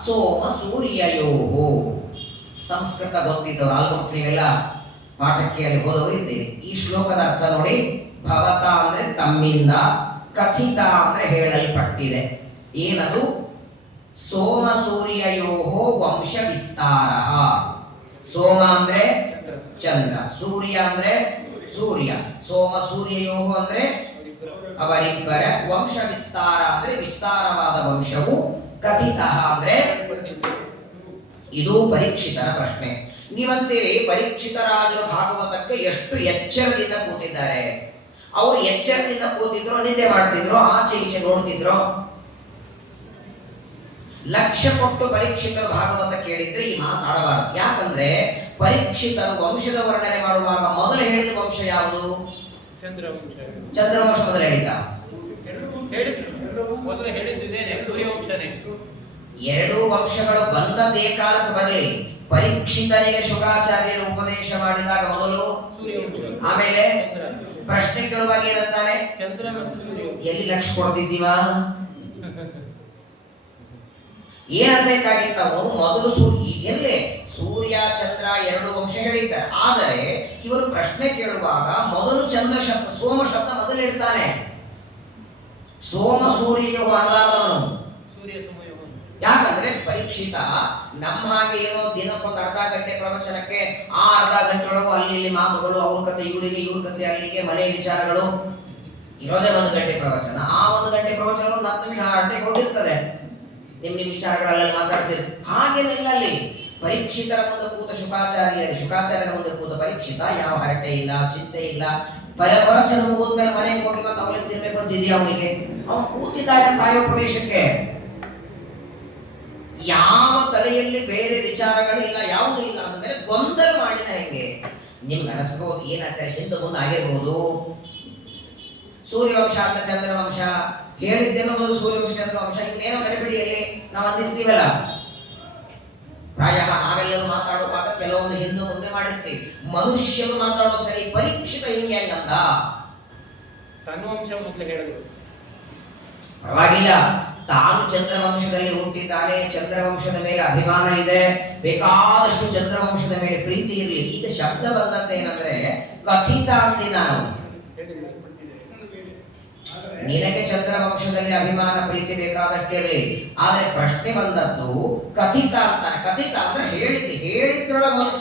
ಸೋಮ ಸೂರ್ಯಯೋಃ. ಸಂಸ್ಕೃತ ಗೊತ್ತಿದ್ದವರು ಆಲ್ಮೋಸ್ಟ್ ನೀವೆಲ್ಲ ಪಾಠಕ್ಕೆ ಅಲ್ಲಿ ಓದೋರಿದ್ದೀರಿ. ಈ ಶ್ಲೋಕದ ಅರ್ಥ ನೋಡಿ. ಭವತ ಅಂದ್ರೆ ತಮ್ಮಿಂದ, ಕಥಿತ ಅಂದ್ರೆ ಹೇಳಲ್ಪಟ್ಟಿದೆ. ಏನದು? ಸೋಮ ಸೂರ್ಯಯೋಃ ವಂಶ ವಿಸ್ತಾರಃ. ಸೋಮ ಅಂದ್ರೆ ಚಂದ್ರ, ಸೂರ್ಯ ಅಂದ್ರೆ ಸೂರ್ಯ, ಸೋಮ ಸೂರ್ಯಯೋಃ ಅಂದ್ರೆ ಅವರಿಬ್ಬರ ವಂಶ ವಿಸ್ತಾರ ಅಂದ್ರೆ ವಿಸ್ತಾರವಾದ ವಂಶವು, ಕಥಿತ ಅಂದ್ರೆ ಇದು ಪರೀಕ್ಷಿತರ ಪ್ರಶ್ನೆ. ನೀವಂತೀರಿ ಪರೀಕ್ಷಿತ ರಾಜರು ಭಾಗವತಕ್ಕೆ ಎಷ್ಟು ಎಚ್ಚರದಿಂದ ಕೂತಿದ್ದಾರೆ. ಅವರು ಎಚ್ಚರದಿಂದ ಕೂತಿದ್ರು, ನಿದ್ದೆ ಮಾಡ್ತಿದ್ರು, ಆಚೆ ಈಚೆ ನೋಡ್ತಿದ್ರು. ಲಕ್ಷ್ಯ ಕೊಟ್ಟು ಪರೀಕ್ಷಿತರು ಭಾಗವತ ಕೇಳಿದ್ರೆ ಈ ಮಾತಾಡಬಾರದು. ಯಾಕಂದ್ರೆ ಪರೀಕ್ಷಿತರು ವಂಶದ ವರ್ಣನೆ ಮಾಡುವಾಗ ಮೊದಲು ಹೇಳಿದ ವಂಶ ಯಾವುದು? ಚಂದ್ರವಂಶ ಮೊದಲು ಹೇಳಿದ್ದ. ಎರಡೂ ವಂಶಗಳು ಬಂದದ್ದು ಏಕಾಲಕ್ಕೆ ಬರಲಿ. ಪರೀಕ್ಷಿತನಿಗೆ ಶುಕಾಚಾರ್ಯರು ಉಪದೇಶ ಮಾಡಿದಾಗ ಮೊದಲು ಸೂರ್ಯವಂಶ, ಆಮೇಲೆ ಪ್ರಶ್ನೆ ಕೇಳುವಾಗ ಏನಂತಾನೆ? ಚಂದ್ರ ಮತ್ತು ಸೂರ್ಯ. ಎಲ್ಲಿ ಲಕ್ಷ್ಯ ಕೊಡ್ತಿದ್ದೀವ? ಏನನ್ಬೇಕಾಗಿತ್ತು ಅವನು? ಮೊದಲು ಎಲ್ಲೇ ಸೂರ್ಯ ಚಂದ್ರ ಎರಡು ವಂಶ ಹೇಳಿದ್ದಾರೆ. ಆದರೆ ಇವರು ಪ್ರಶ್ನೆ ಕೇಳುವಾಗ ಮೊದಲು ಚಂದ್ರ ಶಬ್ದ, ಸೋಮ ಶಬ್ದ ಮೊದಲು ಇಡ್ತಾನೆ. ಸೋಮ ಸೂರ್ಯ ಅನಗಾದವನು ಸೂರ್ಯ ಸೋಮ. ಯಾಕಂದ್ರೆ ಪರೀಕ್ಷಿತ ನಮ್ಮ ಹಾಗೆ ಏನೋ ದಿನಕ್ಕೊಂದು ಅರ್ಧ ಗಂಟೆ ಪ್ರವಚನಕ್ಕೆ ಆ ಅರ್ಧ ಗಂಟೆ ಒಳಗೂ ಅಲ್ಲಿ ಇಲ್ಲಿ ಮಾತುಗಳು, ಅವ್ರ ಕತೆ ಇವರಿಗೆ, ಇವ್ರ ಕತೆ ಅಲ್ಲಿಗೆ, ಮನೆ ವಿಚಾರಗಳು ಇರೋದೇ 1 ಗಂಟೆ ಪ್ರವಚನ. ಆ 1 ಗಂಟೆ ಪ್ರವಚನ ಒಂದು 10 ನಿಮಿಷ ಅಡ್ಡೆಗೆ ಹೋಗಿರ್ತದೆ. ನಿಮ್ಮ ವಿಚಾರಗಳಲ್ಲಿ ಮಾತಾಡ್ತೀರಿ. ಹಾಗೇನಿಲ್ಲ. ಅಲ್ಲಿ ಪರೀಕ್ಷಿತರ ಮುಂದೆ ಕೂತ ಶುಕಾಚಾರ್ಯನ ಮುಂದೆ ಕೂತ ಪರೀಕ್ಷಿತ ಯಾವ ಹರಟೆ ಇಲ್ಲ, ಚಿಂತೆ ಇಲ್ಲ. ಪ್ರವಚನ ಮುಗಿದ್ಮೇಲೆ ಮನೆಗೆ ಹೋಗಿ ಮತ್ತೆ ಅವಳಿಗೆ ತಿನ್ಬೇಕು ಅಂತಿದೆಯಾ ಅವನಿಗೆ? ಅವನು ಕೂತಿದ್ದಾನೆ ಪ್ರಾಯೋಪವೇಶಕ್ಕೆ. ಯಾವ ತಲೆಯಲ್ಲಿ ಬೇರೆ ವಿಚಾರಗಳಿಲ್ಲ, ಯಾವುದೂ ಇಲ್ಲ ಅಂದಮೇಲೆ ಗೊಂದಲ ಮಾಡಿದ ಹೆಂಗೆ? ನಿಮ್ಗೆ ಅನಿಸ್ಬೋದು ಏನಾಚಾರ ಹಿಂದೆ ಮುಂದೆ ಆಗಿರ್ಬೋದು. ಸೂರ್ಯವಂಶ ಅಂತ ಚಂದ್ರವಂಶ ಹೇಳಿದ್ದೇನೋ ಮೊದಲು ಸೂರ್ಯವಂಶ ಚಂದ್ರವಂಶ ಇನ್ನೇನೋ ಗಡಿಬಿಡಿಯಲ್ಲಿ ನಾವು ಅಂದಿರ್ತೀವಲ್ಲ. ಪ್ರಾಯ ನಾವೆಲ್ಲರೂ ಮಾತಾಡುವಾಗ ಕೆಲವೊಂದು ಹಿಂದೆ ಮುಂದೆ ಮಾಡಿರ್ತೀವಿ. ಮನುಷ್ಯರು ಮಾತಾಡೋ ಸರಿ, ಪರೀಕ್ಷಿತ ಹಿಂಗೆ ಹೆಂಗಂದ ತನ್ವಂಶ ಮೊದಲು ಹೇಳಿದ್ರು ಪರವಾಗಿಲ್ಲ. ತಾನು ಚಂದ್ರವಂಶದಲ್ಲಿ ಹುಟ್ಟಿದ್ದಾನೆ, ಚಂದ್ರವಂಶದ ಮೇಲೆ ಅಭಿಮಾನ ಇದೆ, ಬೇಕಾದಷ್ಟು ಚಂದ್ರವಂಶದ ಮೇಲೆ ಪ್ರೀತಿ ಇರಲಿ. ಈಗ ಶಬ್ದ ಬಂದದ್ದೇನಂದ್ರೆ ಕಥಿತ ಅಂದಿ. ನಾನು ನಿನಗೆ ಚಂದ್ರವಂಶದಲ್ಲಿ ಅಭಿಮಾನ ಪ್ರೀತಿ ಬೇಕಾದಷ್ಟಿರಲಿ, ಆದ್ರೆ ಪ್ರಶ್ನೆ ಬಂದದ್ದು ಕಥಿತ ಅಂತಾನೆ. ಕಥಿತ ಅಂದ್ರೆ ಹೇಳಿದ್ರೊಳಗೆ ಮೊದಲು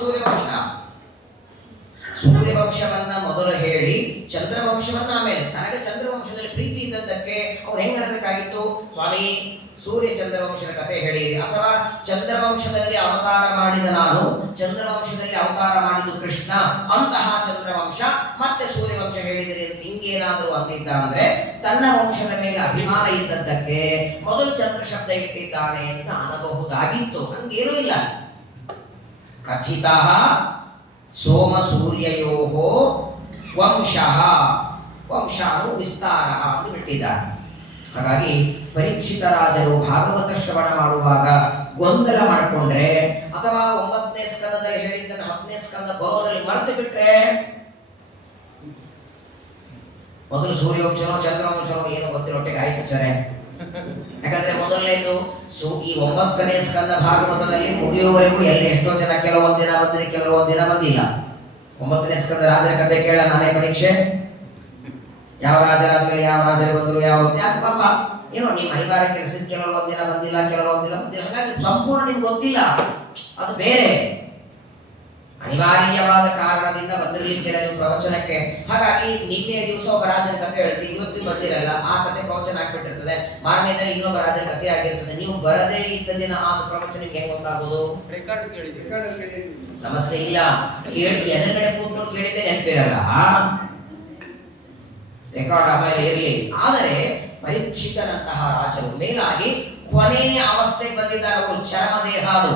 ಸೂರ್ಯವಂಶವನ್ನ ಮೊದಲು ಹೇಳಿ ಚಂದ್ರವಂಶವನ್ನ ಆಮೇಲೆ. ತನಗೆ ಚಂದ್ರವಂಶದಲ್ಲಿ ಪ್ರೀತಿ ಇದ್ದದ್ದಕ್ಕೆ ಅವ್ರು ಹೆಂಗ್ ಅನ್ಬೇಕಾಗಿತ್ತು? ಸ್ವಾಮಿ ಸೂರ್ಯ ಚಂದ್ರವಂಶದ ಕಥೆ ಹೇಳಿರಿ, ಅಥವಾ ಚಂದ್ರವಂಶದಲ್ಲಿ ಅವತಾರ ಮಾಡಿದ ನಾನು, ಚಂದ್ರವಂಶದಲ್ಲಿ ಅವತಾರ ಮಾಡಿದ್ದು ಕೃಷ್ಣ, ಅಂತಹ ಚಂದ್ರವಂಶ ಮತ್ತೆ ಸೂರ್ಯವಂಶ ಹೇಳಿದಿರಿ ಅಂತ ಹಿಂಗೇನಾದರೂ ಅಂದಿದ್ದ ಅಂದ್ರೆ ತನ್ನ ವಂಶದ ಮೇಲೆ ಅಭಿಮಾನ ಇದ್ದದ್ದಕ್ಕೆ ಮೊದಲು ಚಂದ್ರ ಶಬ್ದ ಇಟ್ಟಿದ್ದಾನೆ ಅಂತ ಅನ್ನಬಹುದಾಗಿತ್ತು. ಹಂಗೇನೂ ಇಲ್ಲ. ಕಥಿತ ಸೋಮ ಸೂರ್ಯಯೋಹೋ ವಂಶಃ, ವಂಶಾನು ವಿಸ್ತಾರ ಅಂತ ಬಿಟ್ಟಿದ್ದಾರೆ. ಹಾಗಾಗಿ ಪರೀಕ್ಷಿತ ರಾಜರು ಭಾಗವತ ಶ್ರವಣ ಮಾಡುವಾಗ ಗೊಂದಲ ಮಾಡಿಕೊಂಡ್ರೆ, ಅಥವಾ 9ನೇ ಸ್ಕಂದದಲ್ಲಿ ಹೇಳಿದ್ದನ್ನು 10ನೇ ಸ್ಕಂದ ಬರೋದಲ್ಲಿ ಮರೆತು ಬಿಟ್ರೆ, ಮೊದಲು ಸೂರ್ಯವಂಶನೋ ಚಂದ್ರವಂಶನೋ ಏನೋ ಗೊತ್ತಿರೊಟ್ಟಿಗೆ ಆಯ್ತು. ಯಾಕಂದ್ರೆ ಮೊದಲನೇದು ಈ 9ನೇ ಸ್ಕಂದ ಭಾಗವತದಲ್ಲಿ ಮುಗಿಯುವವರೆಗೂ ಎಲ್ಲಿ ಎಷ್ಟೋ ಜನ ಕೆಲವೊಂದು ದಿನ ಬಂದಿರಿ, ಕೆಲವೊಂದು ದಿನ ಬಂದಿಲ್ಲ. 9ನೇ ಸ್ಕಂದ ರಾಜರ ಕಥೆ ಕೇಳ ನಾನೇ ಪರೀಕ್ಷೆ. ಯಾವ ರಾಜರಾದ್ಮೇಲೆ ಯಾವ ರಾಜರು ಬಂದರು, ಯಾಕೆ ಪಾಪ ಏನೋ ನೀವು ಅನಿವಾರ್ಯ ಕೆಲಸದ ಕೆಲವರು ಒಂದಿನ ಬಂದಿಲ್ಲ, ಹಾಗಾಗಿ ಸಂಪೂರ್ಣ ನಿಮ್ಗೆ ಗೊತ್ತಿಲ್ಲ, ಅದು ಬೇರೆ ಅನಿವಾರ್ಯವಾದ ಕಾರಣದಿಂದ ಬಂದಿರಲಿಕ್ಕಿಲ್ಲ ನೀವು ಪ್ರವಚನಕ್ಕೆ. ಹಾಗಾಗಿ ನಿನ್ನೆ ದಿವಸ ಒಬ್ಬ ರಾಜನ ಕಥೆ ಹೇಳ್ತೀವಿ, ಇವತ್ತು ಬಂದಿರಲ್ಲ, ಆ ಕಥೆ ಪ್ರವಚನ ಆಗ್ಬಿಟ್ಟಿರ್ತದೆ. ಮಾರನೇ ದಿನ ಇನ್ನೊಬ್ಬ ರಾಜನ ಕಥೆ ಆಗಿರ್ತದೆ. ನೀವು ಬರದೇ ಇದ್ದ ದಿನ ಆದ ಪ್ರವಚನ ನಿಮ್ಗೆ ಹೆಂಗ್ ಗೊತ್ತಾಗೋದು? ಸಮಸ್ಯೆ ಇಲ್ಲ, ಕೇಳಿ ಎದುರುಗಡೆ ಕೂತ್ಕೊಂಡು ಕೇಳಿದ್ದೆ ನೆನಪಿರಲ್ಲ, ರೆಕಾರ್ಡ್ ಆಮೇಲೆ ಇರಲಿ. ಆದರೆ ಪರೀಕ್ಷಿತನಂತಹ ರಾಜರು ಮೇಲಾಗಿ ಕೊನೆಯ ಅವಸ್ಥೆಗೆ ಬಂದಿದ್ದಾರೆ. ಅವರು ಚರ್ಮ ದೇಹ, ಅದು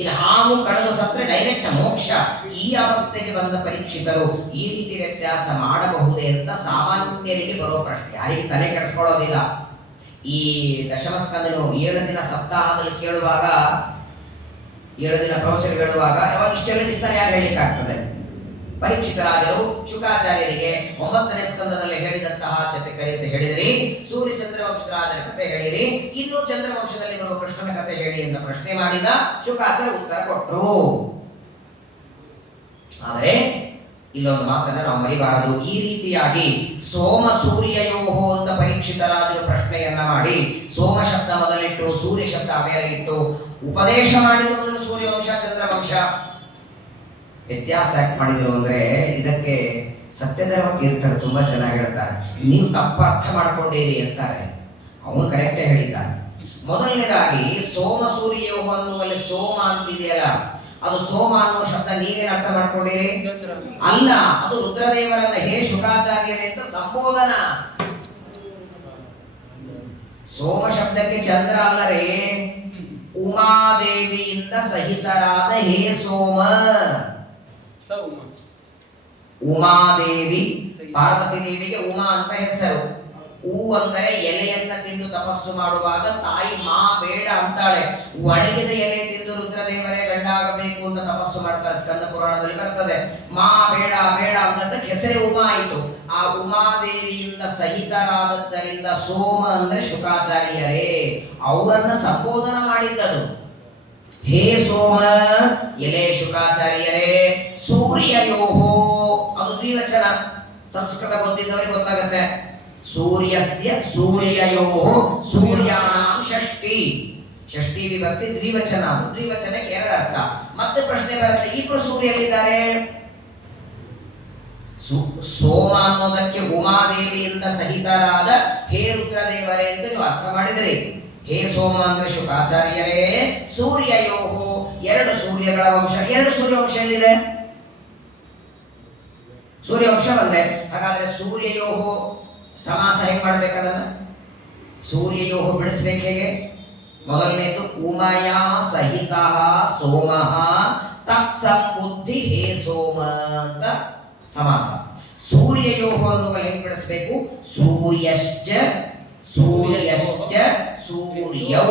ಇನ್ನು ಹಾವು ಕಳೆದು ಸತ್ರೆ ಡೈರೆಕ್ಟ್ ಮೋಕ್ಷ. ಈ ಅವಸ್ಥೆಗೆ ಬಂದ ಪರೀಕ್ಷಿತರು ಈ ರೀತಿ ವ್ಯತ್ಯಾಸ ಮಾಡಬಹುದೇ ಅಂತ ಸಾಮಾನ್ಯರಿಗೆ ಬರೋ ಪ್ರಶ್ನೆ. ಯಾರಿಗೆ ತಲೆ ಕೆಡಿಸ್ಕೊಳ್ಳೋದಿಲ್ಲ. ಈ ದಶಮಸ್ಕಂದನು 7 ದಿನ ಸಪ್ತಾಹದಲ್ಲಿ ಕೇಳುವಾಗ, 7 ದಿನ ಪ್ರವಚನ ಕೇಳುವಾಗ ಯಾವಾಗ ಇಷ್ಟೆಲ್ಲ ಇರ್ತಾರೆ ಯಾರು ಹೇಳಿಕ್ಕಾಗ್ತದೆ? ಪರೀಕ್ಷಿತ ರಾಜರು ಶುಕಾಚಾರ್ಯರಿಗೆ 9ನೇ ಸ್ಕಂದದಲ್ಲಿ ಹೇಳಿದಂತಹ ಕಥೆ ಹೇಳಿರಿ, ಸೂರ್ಯ ಚಂದ್ರವಂಶದ ರಾಜನ ಕಥೆ ಹೇಳಿರಿ, ಇನ್ನು ಚಂದ್ರವಂಶದಲ್ಲಿ ಬರುವ ಕೃಷ್ಣನ ಕಥೆ ಹೇಳಿ ಅಂತ ಪ್ರಶ್ನೆ ಮಾಡಿದ. ಶುಕಾಚಾರ್ಯ ಉತ್ತರ ಕೊಟ್ಟರು. ಆದರೆ ಇಲ್ಲೊಂದು ಮಾತನ್ನ ನಾವು ಮರಿಬಾರದು. ಈ ರೀತಿಯಾಗಿ ಸೋಮ ಸೂರ್ಯಯೋಹೋ ಅಂತ ಪರೀಕ್ಷಿತ ರಾಜರು ಪ್ರಶ್ನೆಯನ್ನ ಮಾಡಿ ಸೋಮ ಶಬ್ದ ಮೊದಲಿಟ್ಟು ಸೂರ್ಯ ಶಬ್ದ ಆಮೇಲೆ ಇಟ್ಟು ಉಪದೇಶ ಮಾಡಿದ್ದು ಮೊದಲು ಸೂರ್ಯವಂಶ ಚಂದ್ರವಂಶ. ವ್ಯತ್ಯಾಸ ಯಾಕೆ ಮಾಡಿದ್ರು ಅಂದ್ರೆ, ಇದಕ್ಕೆ ಸತ್ಯಧರ್ಮ ತೀರ್ಥರು ತುಂಬಾ ಚೆನ್ನಾಗಿ ಹೇಳ್ತಾರೆ. ನೀವು ತಪ್ಪು ಅರ್ಥ ಮಾಡ್ಕೊಂಡಿರಿ ಅಂತಾರೆ, ಅವನು ಕರೆಕ್ಟೇ ಹೇಳಿದ್ದಾನೆ. ಮೊದಲನೇದಾಗಿ ಸೋಮ ಸೂರ್ಯೋಹ ಅನ್ನುವಲ್ಲಿ ಸೋಮ ಅಂತಿದೆಯಲ್ಲ, ಅದು ಸೋಮ ಅನ್ನುವ ಶಬ್ದ ನೀವೇನು ಅರ್ಥ ಮಾಡ್ಕೊಂಡಿರಿ? ಅಲ್ಲ, ಅದು ರುದ್ರದೇವರನ್ನ ಹೇ ಶುಕಾಚಾರ್ಯರೇ ಅಂತ ಸಂಬೋಧನ. ಸೋಮ ಶಬ್ದಕ್ಕೆ ಚಂದ್ರ ಅಲ್ಲರೇ, ಉಮಾದೇವಿಯಿಂದ ಸಹಿತರಾದ ಹೇ ಸೋಮ. ಉಮಾದೇವಿ, ಪಾರ್ವತಿ ದೇವಿಗೆ ಉಮಾ ಅಂತ ಹೆಸರು. ಹೂ ಅಂದರೆ ಎಲೆಯನ್ನ ತಿಂದು ತಪಸ್ಸು ಮಾಡುವಾಗ ತಾಯಿ ಮಾ ಬೇಡ ಅಂತಾಳೆ. ಒಣಗಿದ ಎಲೆ ತಿಂದು ರುದ್ರದೇವರೇ ಗಂಡಾಗಬೇಕು ಅಂತ ತಪಸ್ಸು ಮಾಡ್ತಾರೆ, ಸ್ಕಂದ ಪುರಾಣದಲ್ಲಿ ಬರ್ತದೆ. ಮಾ ಬೇಡ ಬೇಡ ಅಂತದ್ದಕ್ಕೆ ಹೆಸರೇ ಉಮಾ ಆಯಿತು. ಆ ಉಮಾದೇವಿಯಿಂದ ಸಹಿತರಾದದ್ದರಿಂದ ಸೋಮ ಅಂದ್ರೆ ಶುಕಾಚಾರ್ಯರೇ, ಅವರನ್ನ ಸಂಬೋಧನ ಮಾಡಿದ್ದದು. ಹೇ ಸೋಮ, ಎಲೆ ಶುಕಾಚಾರ್ಯರೇ. ಸೂರ್ಯಯೋಹೋ, ಅದು ದ್ವಿವಚನ, ಸಂಸ್ಕೃತ ಗೊತ್ತಿದ್ದವರಿಗೆ ಗೊತ್ತಾಗತ್ತೆ. ಸೂರ್ಯಸ್ಯ ಸೂರ್ಯಯೋಹೋ, ಸೂರ್ಯಾಣಾಂ ಷಷ್ಠಿ, ಷಷ್ಠಿ ವಿಭಕ್ತಿ ದ್ವಿವಚನ, ದ್ವಿವಚನಕ್ಕೆ ಎರಡು ಅರ್ಥ. ಮತ್ತೆ ಪ್ರಶ್ನೆ ಬರುತ್ತೆ, ಇಬ್ಬರು ಸೂರ್ಯರಿದ್ದಾರೆ. ಸೋಮ ಅನ್ನೋದಕ್ಕೆ ಉಮಾದೇವಿಯಿಂದ ಸಹಿತರಾದ ಹೇ ರುದ್ರದೇವರೇ ಅಂತ ನೀವು ಅರ್ಥ ಮಾಡಿದ್ರಿ. ಹೇ ಸೋಮ ಅಂದ್ರೆ ಶುಕಾಚಾರ್ಯರೇ. ಸೂರ್ಯಯೋಹೋ, ಎರಡು ಸೂರ್ಯಗಳ ವಂಶ. ಎರಡು ಸೂರ್ಯವಂಶ ಎಲ್ಲಿದೆ? ಸೂರ್ಯವಂಶ ಒಂದೇ. ಹಾಗಾದ್ರೆ ಸೂರ್ಯಯೋಹೋ ಸಮಾಸ ಹೆಂಗ್ ಮಾಡ್ಬೇಕದನ್ನ? ಸೂರ್ಯಯೋಹೋ ಬಿಡಿಸ್ಬೇಕು ಹೇಗೆ? ಮೊದಲನೇದು ಉಮಯ ಸಹಿತ ಸೋಮ ತತ್ಸಂಬುದ್ಧಿ ಹೇ ಸೋಮ ಅಂತ ಸಮಾಸ. ಸೂರ್ಯಯೋಹೋ ಅನ್ನುವ ಹೆಂಗ್ ಬಿಡಿಸ್ಬೇಕು? ಸೂರ್ಯಶ್ಚ ಸೂರ್ಯಶ್ಚ ಸೂರ್ಯೌ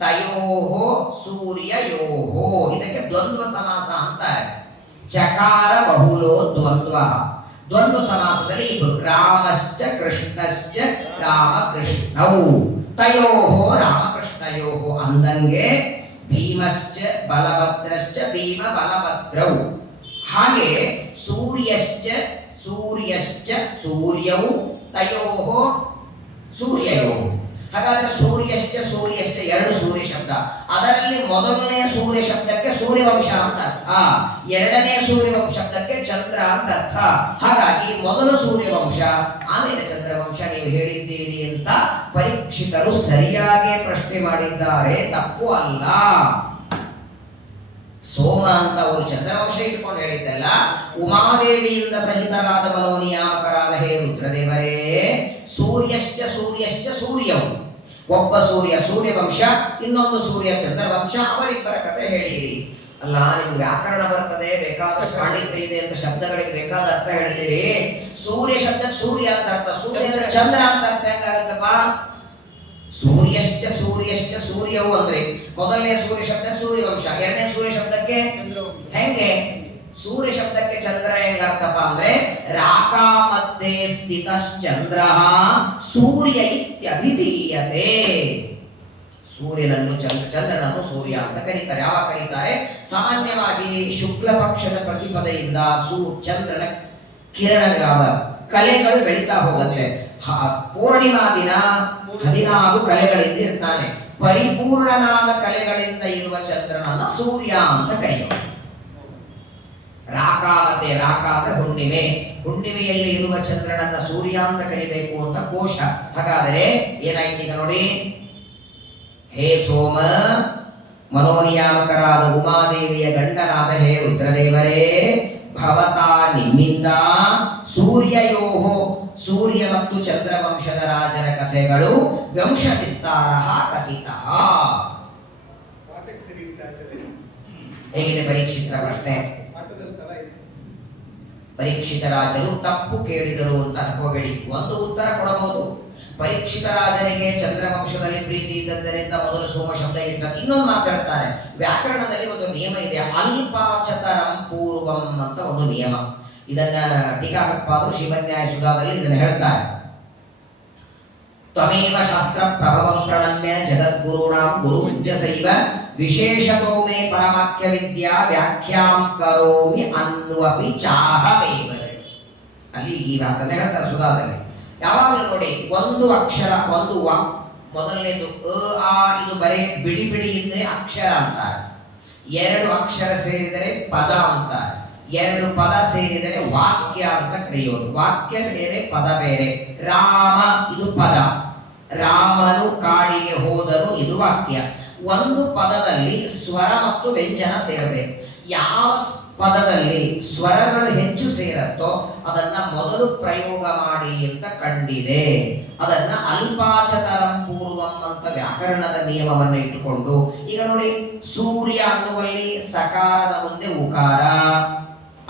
ತಯೋಹೋ ಸೂರ್ಯಯೋಹೋ. ಇದಕ್ಕೆ ದ್ವಂದ್ವ ಸಮಾಸ ಅಂತಾರೆ. ಚಕಾರ ಬಹುಲೋ ದ್ವಂದ್ವ. ದ್ವಂದ್ವ ಸಮಾಸದಲ್ಲಿ ಇಬ್ಬರು, ರಾಮಶ್ಚ ಕೃಷ್ಣಶ್ಚ ರಾಮಕೃಷ್ಣೌ ತಯೋಹೋ ರಾಮಕೃಷ್ಣಯೋಹೋ ಅಂದಂಗೆ ಭೀಮಶ್ಚ ಬಲಭದ್ರಶ್ಚ ಭೀಮ ಬಲಭದ್ರೌ. ಹಾಗೆ ಸೂರ್ಯಶ್ಚ ಸೂರ್ಯಶ್ಚ ಸೂರ್ಯೌ ತಯೋಹೋ ಸೂರ್ಯಯೋ. ಹಾಗಾದ್ರೆ ಸೂರ್ಯಶ್ಚ ಸೂರ್ಯಶ್ಚ ಎರಡು ಸೂರ್ಯ ಶಬ್ದ. ಅದರಲ್ಲಿ ಮೊದಲನೇ ಸೂರ್ಯ ಶಬ್ದಕ್ಕೆ ಸೂರ್ಯವಂಶ ಅಂತ ಅರ್ಥ, ಎರಡನೇ ಸೂರ್ಯವಂಶ ಶಬ್ದಕ್ಕೆ ಚಂದ್ರ ಅಂತ ಅರ್ಥ. ಹಾಗಾಗಿ ಮೊದಲು ಸೂರ್ಯವಂಶ ಆಮೇಲೆ ಚಂದ್ರವಂಶ ನೀವು ಹೇಳಿದ್ದೀರಿ ಅಂತ ಪರೀಕ್ಷಿತರು ಸರಿಯಾಗಿ ಪ್ರಶ್ನೆ ಮಾಡಿದ್ದಾರೆ, ತಪ್ಪು ಅಲ್ಲ. ಸೋಮ ಅಂತ ಅವರು ಚಂದ್ರವಂಶ ಇಟ್ಕೊಂಡು ಹೇಳಿದ್ದಲ್ಲ. ಉಮಾದೇವಿಯಿಂದ ಸಹಿತರಾದ ಮನೋನಿಯಾಮಕರಾದ ಹೇ ರುದ್ರದೇವರೇ. ಸೂರ್ಯಶ್ಚ ಸೂರ್ಯಶ್ಚ ಸೂರ್ಯವು, ಒಬ್ಬ ಸೂರ್ಯ ಸೂರ್ಯವಂಶ, ಇನ್ನೊಂದು ಸೂರ್ಯ ಚಂದ್ರವಂಶ, ಅವರಿಬ್ಬರ ಕಥೆ ಹೇಳಿರಿ. ಅಲ್ಲ, ನಿಮ್ಗೆ ವ್ಯಾಕರಣ ಬರ್ತದೆ, ಬೇಕಾದಷ್ಟು ಪಾಂಡಿತ್ಯ ಇದೆ ಅಂತ ಶಬ್ದಗಳಿಗೆ ಬೇಕಾದ ಅರ್ಥ ಹೇಳ್ತೀರಿ. ಸೂರ್ಯ ಶಬ್ದ ಸೂರ್ಯ ಅಂತ ಅರ್ಥ, ಸೂರ್ಯ ಅಂದ್ರೆ ಚಂದ್ರ ಅಂತ ಅರ್ಥ ಹೆಂಗಾಗತ್ತಪ್ಪ? ಸೂರ್ಯಶ್ಚ ಸೂರ್ಯಶ್ಚ ಸೂರ್ಯವು ಅಂದ್ರೆ ಮೊದಲನೇ ಸೂರ್ಯ ಶಬ್ದ ಸೂರ್ಯವಂಶ, ಎರಡನೇ ಸೂರ್ಯ ಶಬ್ದಕ್ಕೆ ಹೆಂಗೆ? ಸೂರ್ಯ ಶಬ್ದಕ್ಕೆ ಚಂದ್ರ ಹೆಂಗ ಅರ್ಥಪ್ಪ ಅಂದ್ರೆ ರಾಕಾ ಮಧ್ಯೆ ಸ್ಥಿತಶ್ಚಂದ್ರ ಸೂರ್ಯ ಇತ್ಯಭಿಧೀಯತೆ. ಸೂರ್ಯನನ್ನು ಚಂದ್ರನನ್ನು ಸೂರ್ಯ ಅಂತ ಕರೀತಾರೆ. ಯಾವಾಗ ಕರೀತಾರೆ? ಸಾಮಾನ್ಯವಾಗಿ ಶುಕ್ಲ ಪಕ್ಷದ ಪ್ರತಿಪದೆಯಿಂದ ಚಂದ್ರನ ಕಿರಣಗಳ ಕಲೆಗಳು ಬೆಳೀತಾ ಹೋಗುತ್ತೆ. ಪೂರ್ಣಿಮಾ ದಿನ 16 ಕಲೆಗಳಿಂದ ಇರ್ತಾನೆ. ಪರಿಪೂರ್ಣನಾದ ಕಲೆಗಳಿಂದ ಇರುವ ಚಂದ್ರನನ್ನ ಸೂರ್ಯ ಅಂತ ಕರೆಯೋದು. ರಾಕ ಮತ್ತೆ ರಾಕ ಅಂದ್ರೆ ಹುಣ್ಣಿಮೆ, ಹುಣ್ಣಿಮೆಯಲ್ಲಿ ಇರುವ ಚಂದ್ರನನ್ನ ಸೂರ್ಯ ಅಂತ ಕರಿಬೇಕು ಅಂತ ಕೋಶ. ಹಾಗಾದರೆ ಏನಾಯ್ತು ಈಗ ನೋಡಿ. ಹೇ ಸೋಮ, ಮನೋನಿಯಾಮಕರಾದ ಉಮಾದೇವಿಯ ಗಂಡನಾದ ಹೇ ರುದ್ರದೇವರೇ, ಭವತಾ ನಿಮ್ಮಿಂದ ಸೂರ್ಯಯೋಹೋ, ಸೂರ್ಯ ಮತ್ತು ಚಂದ್ರವಂಶದ ರಾಜರ ಕಥೆಗಳು ವಂಶ ವಿಸ್ತಾರ ಕಥಿತ. ಹೇಗಿದೆ ಪರೀಕ್ಷಿತರ ಪ್ರಶ್ನೆ? ಪರೀಕ್ಷಿತ ರಾಜರು ತಪ್ಪು ಕೇಳಿದರು ಅಂತ ಅನ್ಕೋಬೇಡಿ, ಒಂದು ಉತ್ತರ ಕೊಡಬಹುದು. ಪರೀಕ್ಷಿತ ರಾಜನಿಗೆ ಚಂದ್ರವಂಶದಲ್ಲಿ ಪ್ರೀತಿ ಇದ್ದದ್ದರಿಂದ ಮೊದಲು ಸೋಮ ಶಬ್ದ ಇಟ್ಟ. ಇನ್ನೊಂದು ಮಾತಾಡ್ತಾರೆ, ವ್ಯಾಕರಣದಲ್ಲಿ ಒಂದು ನಿಯಮ ಇದೆ, ಅಲ್ಪಾಚತರಂ ಪೂರ್ವಂ ಅಂತ ಒಂದು ನಿಯಮ. ಇದನ್ನ ಟೀಕಾಕೃತ್ಪಾದರು ಶ್ರೀಮನ್ಯಾಯ ಸುಧಾದಲ್ಲಿ ಇದನ್ನು ಹೇಳ್ತಾರೆ. ತ್ವಮೇವ ಶಾಸ್ತ್ರ ಪ್ರಭವಂ ಪ್ರಣಮ್ಯ ಜಗದ್ಗುರುಣಾಂ ಗುರುಂಜಸೈವ ವಿಶೇಷತೋ ಮೇ ಪರಮಾಖ್ಯ ವಿದ್ಯಾ ವ್ಯಾಖ್ಯಾಂ ಕರೋಮಿ ಅನ್ವಪಿ ಚಾಹಮೇವ. ಅಲ್ಲಿ ಈ ಮಾತನ್ನ ಹೇಳ್ತಾರೆ ಸುಧಾದಲ್ಲಿ. ಯಾವಾಗಲೂ ನೋಡಿ, ಒಂದು ಅಕ್ಷರ ಒಂದು ಮೊದಲನೇದು ಆ ಇದು ಬರೇ ಬಿಡಿ ಬಿಡಿ ಇದ್ರೆ ಅಕ್ಷರ ಅಂತಾರೆ, ಎರಡು ಅಕ್ಷರ ಸೇರಿದರೆ ಪದ ಅಂತಾರೆ, ಎರಡು ಪದ ಸೇರಿದರೆ ವಾಕ್ಯ ಅಂತ ಕರೆಯೋದು. ವಾಕ್ಯ ಬೇರೆ, ಪದ ಬೇರೆ. ರಾಮ ಇದು ಪದ, ರಾಮನು ಕಾಡಿಗೆ ಹೋದನು ಇದು ವಾಕ್ಯ. ಒಂದು ಪದದಲ್ಲಿ ಸ್ವರ ಮತ್ತು ವ್ಯಂಜನ ಸೇರಬೇಕು. ಯಾವ ಪದದಲ್ಲಿ ಸ್ವರಗಳು ಹೆಚ್ಚು ಸೇರತ್ತೋ ಅದನ್ನ ಮೊದಲು ಪ್ರಯೋಗ ಮಾಡಿ ಅಂತ ಕಂಡಿದೆ. ಅದನ್ನ ಅಲ್ಪಾಚತರಂ ಪೂರ್ವಂ ಅಂತ ವ್ಯಾಕರಣದ ನಿಯಮವನ್ನು ಇಟ್ಟುಕೊಂಡು, ಈಗ ನೋಡಿ, ಸೂರ್ಯ ಅನ್ನುವಲ್ಲಿ ಸಕಾರದ ಮುಂದೆ ಉಕಾರ,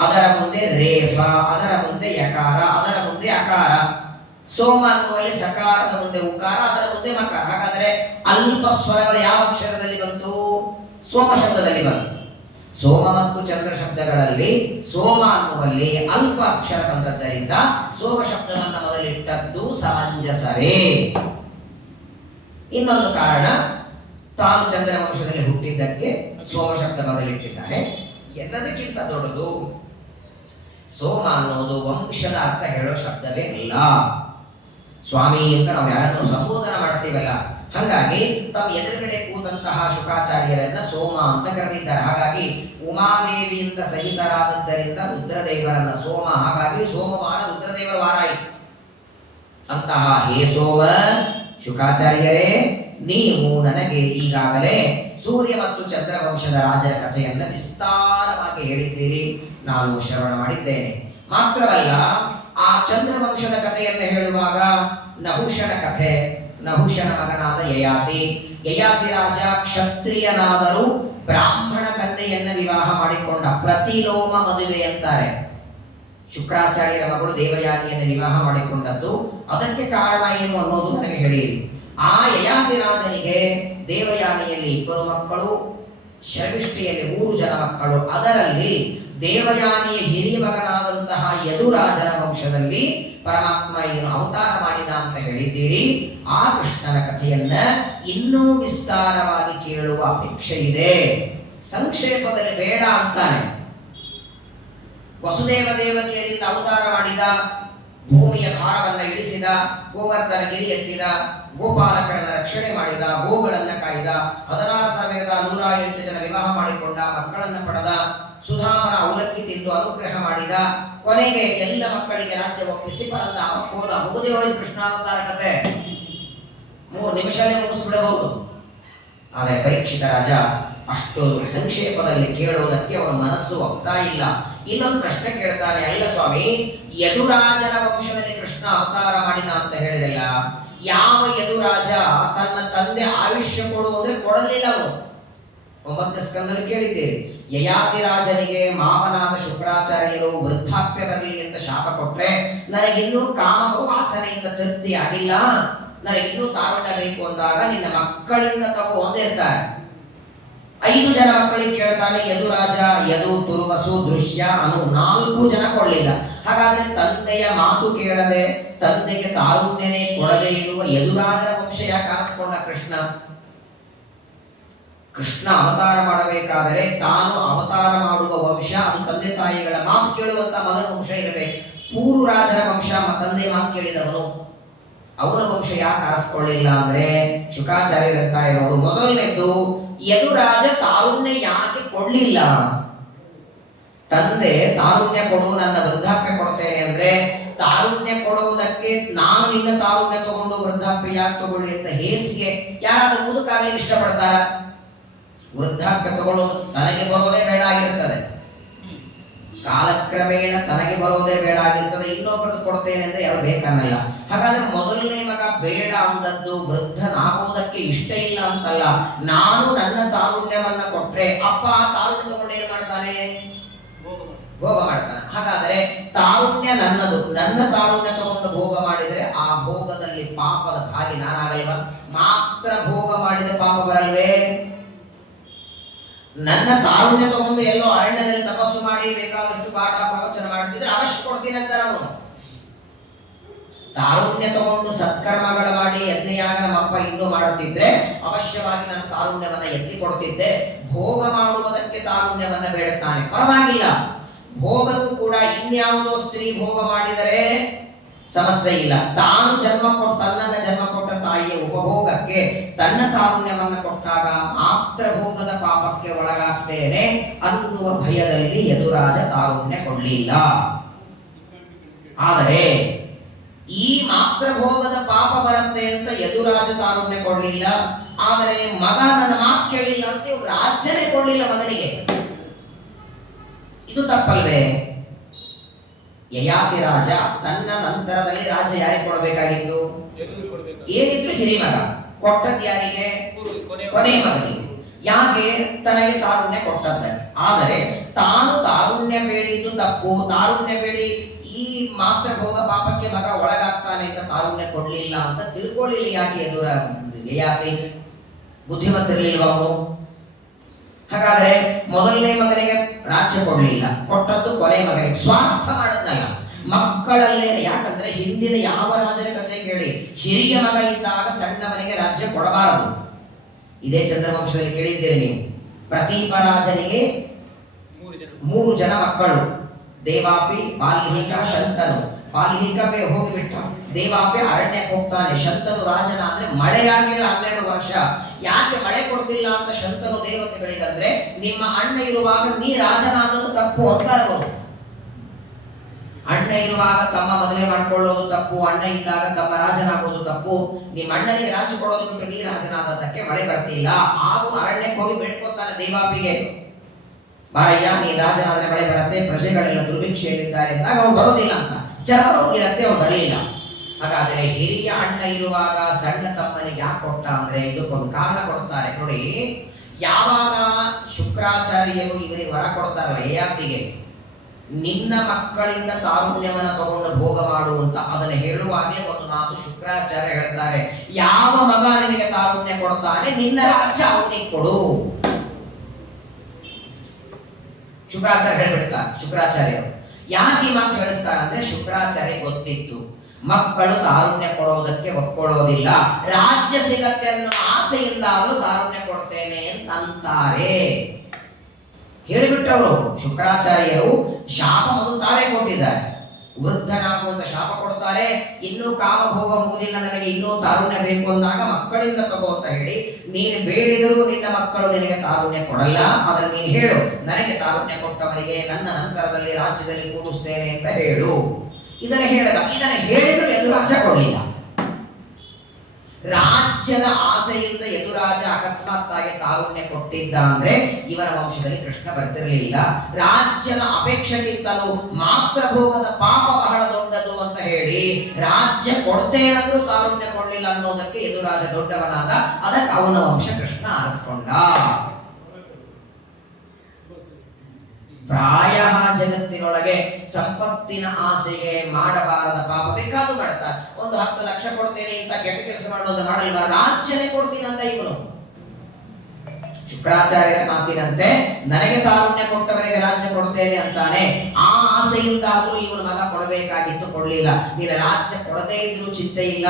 ಅದರ ಮುಂದೆ ರೇಫ, ಅದರ ಮುಂದೆ ಯಕಾರ, ಅದರ ಮುಂದೆ ಅಕಾರ. ಸೋಮ ಅನ್ನುವಲ್ಲಿ ಸಕಾರದ ಮುಂದೆ ಉಕಾರ, ಅದರ ಮುಂದೆ ಮಕಾರ. ಹಾಗಾದ್ರೆ ಅಲ್ಪ ಸ್ವರಗಳು ಯಾವ ಅಕ್ಷರದಲ್ಲಿ ಬಂತು? ಸೋಮ ಶಬ್ದದಲ್ಲಿ ಬಂತು. ಸೋಮ ಮತ್ತು ಚಂದ್ರ ಶಬ್ದಗಳಲ್ಲಿ ಸೋಮ ಅನ್ನುವಲ್ಲಿ ಅಲ್ಪ ಅಕ್ಷರ ಬಂದದ್ದರಿಂದ ಸೋಮ ಶಬ್ದವನ್ನ ಮೊದಲಿಟ್ಟದ್ದು ಸಮಂಜಸವೇ. ಇನ್ನೊಂದು ಕಾರಣ, ತಾನು ಚಂದ್ರ ವಂಶದಲ್ಲಿ ಹುಟ್ಟಿದ್ದಕ್ಕೆ ಸೋಮ ಶಬ್ದ ಮೊದಲಿಟ್ಟಿದ್ದಾನೆ. ಎಲ್ಲದಕ್ಕಿಂತ ದೊಡ್ಡದು, ಸೋಮ ಅನ್ನೋದು ವಂಶದ ಅರ್ಥ ಹೇಳೋ ಶಬ್ದವೇ ಅಲ್ಲ. ಸ್ವಾಮಿ ಅಂತ ನಾವು ಯಾರನ್ನು ಸಂಬೋಧನ ಮಾಡ್ತೀವಲ್ಲ, ಹಾಗಾಗಿ ತಮ್ಮ ಎದುರುಗಡೆ ಕೂತಂತಹ ಶುಕಾಚಾರ್ಯರನ್ನ ಸೋಮ ಅಂತ ಕರೆದಿದ್ದಾರೆ. ಹಾಗಾಗಿ ಉಮಾದೇವಿಯಿಂದ ಸಹಿತರಾದದ್ದರಿಂದ ರುದ್ರದೇವರನ್ನ ಸೋಮ, ಹಾಗಾಗಿ ಸೋಮವಾರ ರುದ್ರದೇವರ ವಾರ ಆಯಿತು. ಅಂತಹ ಹೇ ಸೋಮ ಶುಕಾಚಾರ್ಯರೇ, ನೀವು ನನಗೆ ಈಗಾಗಲೇ ಸೂರ್ಯ ಮತ್ತು ಚಂದ್ರವಂಶದ ರಾಜರ ಕಥೆಯನ್ನು ವಿಸ್ತಾರವಾಗಿ ಹೇಳಿದ್ದೀರಿ, ನಾನು ಶ್ರವಣ ಮಾಡಿದ್ದೇನೆ. ಮಾತ್ರವಲ್ಲ, ಆ ಚಂದ್ರವಂಶದ ಕಥೆಯನ್ನು ಹೇಳುವಾಗ ನಹುಷನ ಕಥೆ, ನಹುಷನ ಮಗನಾದ ಯಯಾತಿ, ಯಯಾತಿ ರಾಜ ಕ್ಷತ್ರಿಯನಾದರೂ ಬ್ರಾಹ್ಮಣ ಕನ್ಯೆಯನ್ನ ವಿವಾಹ ಮಾಡಿಕೊಂಡ, ಪ್ರತಿಲೋಮ ಮದುವೆ ಅಂತಾರೆ. ಶುಕ್ರಾಚಾರ್ಯರ ಮಗಳು ದೇವಯಾನಿಯನ್ನು ವಿವಾಹ ಮಾಡಿಕೊಂಡದ್ದು. ಅದಕ್ಕೆ ಕಾರಣ ಏನು ಅನ್ನೋದು ನನಗೆ ಹೇಳಿರಿ. ಆ ಯಯಾತಿ ರಾಜನಿಗೆ ದೇವಯಾನಿಯಲ್ಲಿ 2 ಮಕ್ಕಳು, ಶರ್ಮಿಷ್ಠಿಯಲ್ಲಿ 3 ಜನ ಮಕ್ಕಳು. ಅದರಲ್ಲಿ ದೇವಯಾನಿಯ ಹಿರಿಯ ಮಗನಾದಂತಹ ಯದುರಾಜನ ವಂಶದಲ್ಲಿ ಪರಮಾತ್ಮ ಏನು ಅವತಾರ ಮಾಡಿದ ಅಂತ ಹೇಳಿದ್ದೀರಿ. ಆ ಕೃಷ್ಣನ ಕಥೆಯನ್ನ ಇನ್ನೂ ವಿಸ್ತಾರವಾಗಿ ಕೇಳುವ ಅಪೇಕ್ಷೆ ಇದೆ. ಸಂಕ್ಷೇಪದಲ್ಲಿ ಬೇಡ ಅಂತಾನೆ. ವಸುದೇವ ದೇವಕಿಯರಿಂದ ಅವತಾರ ಮಾಡಿದ, ಭೂಮಿಯ ಭಾರವನ್ನ ಇಳಿಸಿದ, ಗೋವರ್ಧನ ಗಿರಿ ಎತ್ತಿದ, ಗೋಪಾಲಕರನ್ನ ರಕ್ಷಣೆ ಮಾಡಿದ, ಗೋಗಳನ್ನ ಕಾಯ್ದ, 16,108 ಜನ ವಿವಾಹ ಮಾಡಿಕೊಂಡ, ಮಕ್ಕಳನ್ನ ಪಡೆದ, ಸುಧಾಮನ ಅವಲಕ್ಕಿ ತಿಂದು ಅನುಗ್ರಹ ಮಾಡಿದ, ಕೊನೆಗೆ ಎಲ್ಲ ಮಕ್ಕಳಿಗೆ ರಾಜ್ಯ ಒಪ್ಪಿಸಿ ಪರಂಧಾಮಕ್ಕೆ ಹೋದ. ಮುಗುದೇ ಹೋಗಿ ಕೃಷ್ಣಾವತಾರ ಕಥೆ 3 ನಿಮಿಷನೇ ಮುಗಿಸ್ಬಿಡಬಹುದು. ಆದರೆ ಪರೀಕ್ಷಿತ ರಾಜ ಅಷ್ಟು ಸಂಕ್ಷೇಪದಲ್ಲಿ ಕೇಳುವುದಕ್ಕೆ ಅವನ ಮನಸ್ಸು ಒಪ್ತಾ ಇಲ್ಲ. ಇನ್ನೊಂದು ಪ್ರಶ್ನೆ ಕೇಳ್ತಾನೆ, ಅಲ್ಲ ಸ್ವಾಮಿ, ಯದುರಾಜನ ವಂಶದಲ್ಲಿ ಕೃಷ್ಣ ಅವತಾರ ಮಾಡಿದ ಅಂತ ಹೇಳಿದಲ್ಲ, ಯಾವ ಯದುರಾಜ ತನ್ನ ತಂದೆ ಆಯುಷ್ಯ ಕೊಡು ಅಂದ್ರೆ ಕೊಡಲಿಲ್ಲ? ಅವನು 9ನೇ ಸ್ಕಂದದಲ್ಲಿ ಕೇಳಿದ್ದೇವೆ, ಯಯಾತಿ ರಾಜನಿಗೆ ಮಾವನಾದ ಶುಕ್ರಾಚಾರ್ಯರು ವೃದ್ಧಾಪ್ಯ ಬರಲಿ ಅಂತ ಶಾಪ ಕೊಟ್ರೆ, ನನಗಿನ್ನೂ ಕಾಮ ವಾಸನೆಯಿಂದ ತೃಪ್ತಿ ಆಗಿಲ್ಲ, ನನಗಿನ್ನೂ ತಾರುಣ್ಯ ಬೇಕು ಅಂದಾಗ ನಿನ್ನ ಮಕ್ಕಳಿಂದ ತಗೋ ಅಂದಿರ್ತಾರೆ. 5 ಜನ ಮಕ್ಕಳಿಗೆ ಕೇಳ್ತಾನೆ ಯದುರಾಜ. ಯದು, ತುರ್ವಸು, ದೃಶ್ಯ, ಅನು 4 ಜನ ಕೊಡಲಿಲ್ಲ. ಹಾಗಾದ್ರೆ ತಂದೆಯ ಮಾತು ಕೇಳದೆ, ತಂದೆಗೆ ತಾರುಣ್ಯನೇ ಕೊಡದೆ ಇರುವ ಯದುರಾಜನ ವಂಶ ಯಾಕೆ ಆರಿಸಿಕೊಂಡ ಕೃಷ್ಣ? ಕೃಷ್ಣ ಅವತಾರ ಮಾಡಬೇಕಾದರೆ ತಾನು ಅವತಾರ ಮಾಡುವ ವಂಶ, ಅದು ತಂದೆ ತಾಯಿಗಳ ಮಾತು ಕೇಳುವಂತ ಮಗನ ವಂಶ ಇರಬೇಕು. ಪೂರು ರಾಜನ ವಂಶ ತಂದೆ ಮಾತು ಕೇಳಿದವನು, ಅವನ ವಂಶ ಯಾಕೆ ಆರಿಸ್ಕೊಳ್ಳಿಲ್ಲ ಅಂದ್ರೆ ಶುಕಾಚಾರ್ಯರಂತಾರೆ, ನೋಡು, ಮೊದಲನೇದ್ದು ಯದುರಾಜ ತಾರುಣ್ಯ ಯಾಕೆ ಕೊಡ್ಲಿಲ್ಲ? ತಂದೆ ತಾರುಣ್ಯ ಕೊಡು, ನನ್ನ ವೃದ್ಧಾಪ್ಯ ಕೊಡ್ತೇನೆ ಅಂದ್ರೆ, ತಾರುಣ್ಯ ಕೊಡುವುದಕ್ಕೆ ನಾನು ನಿನ್ನ ತಾರುಣ್ಯ ತಗೊಂಡು ವೃದ್ಧಾಪ್ಯ ಯಾಕೆ ತಗೊಳ್ಳಿ ಅಂತ ಹೇಸಿಗೆ ಯಾರಾದ್ರೂ ಮುದುಕಾಗಲಿ ಇಷ್ಟಪಡ್ತಾರ? ವೃದ್ಧಾಪ್ಯ ತಗೊಳ್ಳೋದು ತನಗೆ ಬರೋದೇ ಬೇಡ ಆಗಿರ್ತದೆ, ಕಾಲಕ್ರಮೇಣ ತನಗೆ ಬರೋದೇ ಬೇಡ ಆಗಿರ್ತದೆ, ಇನ್ನೊಬ್ಬರದ್ದು ಕೊಡ್ತೇನೆ ಅಂದ್ರೆ ಯಾರು ಬೇಕನ್ನಲ್ಲ. ಹಾಗಾದ್ರೆ ಮೊದಲನೇ ಮಗ ಬೇಡ ಅಂದದ್ದು ವೃದ್ಧನಾಗುವುದಕ್ಕೆ ಇಷ್ಟ ಇಲ್ಲ ಅಂತಲ್ಲ, ನಾನು ನನ್ನ ತಾರುಣ್ಯವನ್ನ ಕೊಟ್ರೆ ಅಪ್ಪ ಆ ತಾರುಣ್ಯ ತಗೊಂಡು ಏನ್ ಮಾಡ್ತಾನೆ? ಭೋಗ ಮಾಡ್ತಾನೆ. ಹಾಗಾದರೆ ತಾರುಣ್ಯ ನನ್ನದು, ನನ್ನ ತಾರುಣ್ಯ ತಗೊಂಡು ಭೋಗ ಮಾಡಿದರೆ ಆ ಭೋಗದಲ್ಲಿ ಪಾಪದ ಭಾಗಿ ನಾನಾಗಲ್ವಾ? ಮಾತ್ರ ಭೋಗ ಮಾಡಿದ ಪಾಪ ಬರಲ್ವೇ? ನನ್ನ ತಾರುಣ್ಯ ತಗೊಂಡು ಎಲ್ಲೋ ಅರಣ್ಯದಲ್ಲಿ ತಪಸ್ಸು ಮಾಡಿ ಬೇಕಾದಷ್ಟು ಪಾಠ ಪ್ರವಚನ ಮಾಡ್ತಿದ್ರೆ ಅವಶ್ಯ ಕೊಡ್ತೀನಿ ಅಂತ ಅವನು. ತಾರುಣ್ಯ ತಗೊಂಡು ಸತ್ಕರ್ಮಗಳ ಮಾಡಿ ಯಜ್ಞಯಾಗ ನಮ್ಮಪ್ಪ ಇನ್ನೂ ಮಾಡುತ್ತಿದ್ರೆ ಅವಶ್ಯವಾಗಿ ನನ್ನ ತಾರುಣ್ಯವನ್ನ ಎತ್ತಿ ಕೊಡ್ತಿದ್ದೆ. ಭೋಗ ಮಾಡುವುದಕ್ಕೆ ತಾರುಣ್ಯವನ್ನ ಬೇಡುತ್ತಾನೆ, ಪರವಾಗಿಲ್ಲ. ಭೋಗನೂ ಕೂಡ ಇನ್ಯಾವುದೋ ಸ್ತ್ರೀ ಭೋಗ ಮಾಡಿದರೆ ಸಮಸ್ಯೆ ಇಲ್ಲ. ತಾನು ತನ್ನನ್ನ ಜನ್ಮ ಕೊಟ್ಟ ತಾಯಿಯ ಉಪಭೋಗಕ್ಕೆ ತನ್ನ ತಾರುಣ್ಯವನ್ನು ಕೊಟ್ಟಾಗ ಮಾತ್ರ ಭೋಗದ ಪಾಪಕ್ಕೆ ಒಳಗಾಗ್ತೇನೆ ಅನ್ನುವ ಭಯದಲ್ಲಿ ಯದುರಾಜ ತಾರುಣ್ಯ ಕೊಡಲಿಲ್ಲ. ಆದರೆ ಈ ಮಾತ್ರ ಭೋಗದ ಪಾಪ ಬರುತ್ತೆ ಅಂತ ಯದುರಾಜ ತಾರುಣ್ಯ ಕೊಡಲಿಲ್ಲ. ಆದರೆ ಮಗ ನನ್ನ ಮಾತು ಕೇಳಿಲ್ಲ ಅಂತ ರಾಜ್ಯನೇ ಕೊಡಲಿಲ್ಲ ಮಗನಿಗೆ. ಇದು ತಪ್ಪಲ್ವೇ? ಯಯಾತಿ ರಾಜ ತನ್ನ ನಂತರದಲ್ಲಿ ರಾಜ್ಯ ಯಾರಿಗೆ ಕೊಡಬೇಕಾಗಿತ್ತು? ಏನಿದ್ರು ಹಿರಿಮಗ, ಕೊಟ್ಟದ್ದು ಯಾರಿಗೆ? ಕೊನೆ ಮಗನಿಗೆ. ಯಾಕೆ? ತನಗೆ ತಾರುಣ್ಯ ಕೊಟ್ಟದ್ದ. ಆದರೆ ತಾನು ತಾರುಣ್ಯ ಬೇಡಿದ್ದು ತಪ್ಪು. ತಾರುಣ್ಯ ಬೇಡಿ ಈ ಮಾತ್ರ ಭೋಗ ಪಾಪಕ್ಕೆ ಮಗ ಒಳಗಾಗ್ತಾನೆ ಅಂತ ತಾರುಣ್ಯ ಕೊಡ್ಲಿಲ್ಲ ಅಂತ ತಿಳ್ಕೊಳ್ಳಿಲ್ಲ. ಯಾಕೆ ಎದುರ ಯಯಾತಿ ಬುದ್ಧಿಮಂತರಿರ್ಲಿಲ್ವ ಅವನು? ಹಾಗಾದ್ರೆ ಮೊದಲನೇ ಮಗನಿಗೆ ರಾಜ್ಯ ಕೊಡ್ಲಿಲ್ಲ, ಕೊಟ್ಟದ್ದು ಕೊನೆ ಮಗನಿಗೆ. ಸ್ವಾರ್ಥ ಮಾಡದ್ನಲ್ಲ ಮಕ್ಕಳಲ್ಲೇ. ಯಾಕಂದ್ರೆ ಹಿಂದಿನ ಯಾವ ರಾಜರ ಕಥೆ ಕೇಳಿ, ಹಿರಿಯ ಮಗ ಇದ್ದಾಗ ಸಣ್ಣವನಿಗೆ ರಾಜ್ಯ ಕೊಡಬಾರದು. ಇದೇ ಚಂದ್ರವಂಶದಲ್ಲಿ ಕೇಳಿದ್ದೀರಿ ನೀವು. ಪ್ರತೀಪ ರಾಜನಿಗೆ 3 ಜನ ಮಕ್ಕಳು, ದೇವಾಪಿ, ಬಾಲ್ಮೀಕ, ಶಂತನು. ಬಾಲ್ಮೀಕ ಹೋಗಿಬಿಟ್ಟ, ದೇವಾಪಿ ಅರಣ್ಯಕ್ಕೆ ಹೋಗ್ತಾನೆ. ಶಂತನು ರಾಜನಾದ್ರೆ ಮಳೆಯಾಗಿಲ್ಲ 12 ವರ್ಷ. ಯಾಕೆ ಮಳೆ ಕೊಡ್ತಿಲ್ಲ ಅಂತ ಶಂತನು ದೇವತೆಗಳಿಗಂದ್ರೆ, ನಿಮ್ಮ ಅಣ್ಣ ಇರುವಾಗ ನೀ ರಾಜನಾದದ್ದು ತಪ್ಪು ಅಂತ ಅನ್ಬೋದು. ಅಣ್ಣ ಇರುವಾಗ ತಮ್ಮ ಮದುವೆ ಮಾಡ್ಕೊಳ್ಳೋದು ತಪ್ಪು, ಅಣ್ಣ ಇದ್ದಾಗ ತಮ್ಮ ರಾಜನಾಗೋದು ತಪ್ಪು. ನಿಮ್ಮ ಅಣ್ಣನಿಗೆ ರಾಜ್ಯ ಕೊಡೋದು ಬಿಟ್ಟು ನೀ ರಾಜನಾದದ್ದಕ್ಕೆ ಮಳೆ ಬರ್ತಿಲ್ಲ. ಆಗ ಅರಣ್ಯಕ್ಕೆ ಹೋಗಿ ಬೇಡ್ಕೊತಾನೆ ದೇವಾಪಿಗೆ, ಬಾರಯ್ಯ ನೀ ರಾಜನಾದ್ರೆ ಮಳೆ ಬರುತ್ತೆ, ಪ್ರಜೆಗಳೆಲ್ಲ ದುರ್ಭಿಕ್ಷೆಯಲ್ಲಿದ್ದಾರೆ ಅಂದಾಗ ಅವನು ಬರೋದಿಲ್ಲ ಅಂತ. ಚರ್ಮ ಹೋಗಿರತ್ತೆ, ಅವನು ಬರಲಿಲ್ಲ. ಹಾಗಾದ್ರೆ ಹಿರಿಯ ಅಣ್ಣ ಇರುವಾಗ ಸಣ್ಣ ತಮ್ಮನಿಗೆ ಯಾಕೆ ಕೊಟ್ಟ ಅಂದ್ರೆ ಇದಕ್ಕೊಂದು ಕಾರಣ ಕೊಡ್ತಾರೆ ನೋಡಿ. ಯಾವಾಗ ಶುಕ್ರಾಚಾರ್ಯರು ಇವರಿಗೆ ವರ ಕೊಡ್ತಾರಲ್ಲ ಯಯಾತಿಗೆ, ನಿನ್ನ ಮಕ್ಕಳಿಂದ ತಾರುಣ್ಯವನ್ನು ತಗೊಂಡು ಭೋಗ ಮಾಡು ಅಂತ ಅದನ್ನು ಹೇಳುವಾಗಲೇ ಒಂದು ಮಾತು ಶುಕ್ರಾಚಾರ್ಯ ಹೇಳ್ತಾರೆ, ಯಾವ ಮಗ ನಿನಗೆ ತಾರುಣ್ಯ ಕೊಡ್ತಾನೆ ನಿನ್ನ ರಾಜ್ಯ ಅವನಿಗೆ ಕೊಡು. ಶುಕ್ರಾಚಾರ್ಯ ಹೇಳ್ಬಿಡ್ತಾರೆ. ಶುಕ್ರಾಚಾರ್ಯರು ಯಾಕೆ ಈ ಮಾತು ಹೇಳಿಸ್ತಾರೆ ಅಂದ್ರೆ, ಶುಕ್ರಾಚಾರ್ಯ ಗೊತ್ತಿತ್ತು ಮಕ್ಕಳು ತಾರುಣ್ಯ ಕೊಡೋದಕ್ಕೆ ಒಪ್ಕೊಳ್ಳೋದಿಲ್ಲ, ರಾಜ್ಯ ಸಿಗತ್ತೆ ಅನ್ನೋ ಆಸೆಯಿಂದಾದ್ರೂ ತಾರುಣ್ಯ ಕೊಡ್ತೇನೆ ಅಂತ ಅಂತಾರೆ. ಹೇಳಿಬಿಟ್ಟವರು ಶುಕ್ರಾಚಾರ್ಯರು. ಶಾಪ ಮೊದಲು ತಾವೇ ಕೊಟ್ಟಿದ್ದಾರೆ, ವೃದ್ಧನಾಗುವಂತ ಶಾಪ ಕೊಡ್ತಾರೆ. ಇನ್ನೂ ಕಾಮಭೋಗ ಮುಗುದಿಲ್ಲ, ನನಗೆ ಇನ್ನೂ ತಾರುಣ್ಯ ಬೇಕು ಅಂದಾಗ ಮಕ್ಕಳಿಂದ ತಗೋ ಅಂತ ಹೇಳಿ, ನೀನು ಬೇಡಿದರೂ ನಿನ್ನ ಮಕ್ಕಳು ನಿನಗೆ ತಾರುಣ್ಯ ಕೊಡಲ್ಲ, ಆದ್ರೆ ನೀನು ಹೇಳು ನನಗೆ ತಾರುಣ್ಯ ಕೊಟ್ಟವರಿಗೆ ನನ್ನ ನಂತರದಲ್ಲಿ ರಾಜ್ಯದಲ್ಲಿ ಕೂಡಿಸ್ತೇನೆ ಅಂತ ಹೇಳು. ಇದನ್ನು ಹೇಳಿದ್ರು ಯದುರಾಜ ಕೊಡಲಿಲ್ಲ. ರಾಜ್ಯದ ಆಸೆಯಿಂದ ಯದುರಾಜ ಅಕಸ್ಮಾತ್ತಾಗಿ ತಾರುಣ್ಯ ಕೊಟ್ಟಿದ್ದ ಅಂದ್ರೆ ಇವನ ವಂಶದಲ್ಲಿ ಕೃಷ್ಣ ಬರ್ತಿರ್ಲಿಲ್ಲ. ರಾಜ್ಯದ ಅಪೇಕ್ಷೆಗಿಂತಲೂ ಮಾತ್ರ ಭೋಗದ ಪಾಪ ಬಹಳ ದೊಡ್ಡದು ಅಂತ ಹೇಳಿ ರಾಜ್ಯ ಕೊಡ್ತೇನಂದ್ರೂ ತಾರುಣ್ಯ ಕೊಡ್ಲಿಲ್ಲ ಅನ್ನೋದಕ್ಕೆ ಯದುರಾಜ ದೊಡ್ಡವನಾದ. ಅದಕ್ಕೆ ಅವನ ವಂಶ ಕೃಷ್ಣ ಆರಿಸ್ಕೊಂಡ. ಪ್ರಾಯ ಜಗತ್ತಿನೊಳಗೆ ಸಂಪತ್ತಿನ ಆಸೆಗೆ ಮಾಡಬಾರದ ಪಾಪ ಬೇಕಾದ್ರೂ ಮಾಡ್ತಾರೆ. ಒಂದು 10 ಲಕ್ಷ ಕೊಡ್ತೇನೆ ಅಂತ ಕೆಟ್ಟ ಕೆಲಸ ಮಾಡೋದು ಮಾಡಲ್ವ, ರಾಜ್ಯನೇ ಕೊಡ್ತೀನಿ ಅಂತ ಇವನು. ಶುಕ್ರಾಚಾರ್ಯರ ಮಾತಿನಂತೆ ನನಗೆ ತಾರುಣ್ಯ ಕೊಟ್ಟವರಿಗೆ ರಾಜ್ಯ ಕೊಡ್ತೇನೆ ಅಂತಾನೆ. ಆ ಆಸೆಯಿಂದಾದ್ರೂ ಇವನು ಮಗ ಕೊಡಬೇಕಾಗಿತ್ತು, ಕೊಡ್ಲಿಲ್ಲ. ನೀನು ರಾಜ್ಯ ಕೊಡದೇ ಇದ್ರೂ ಚಿಂತೆ ಇಲ್ಲ,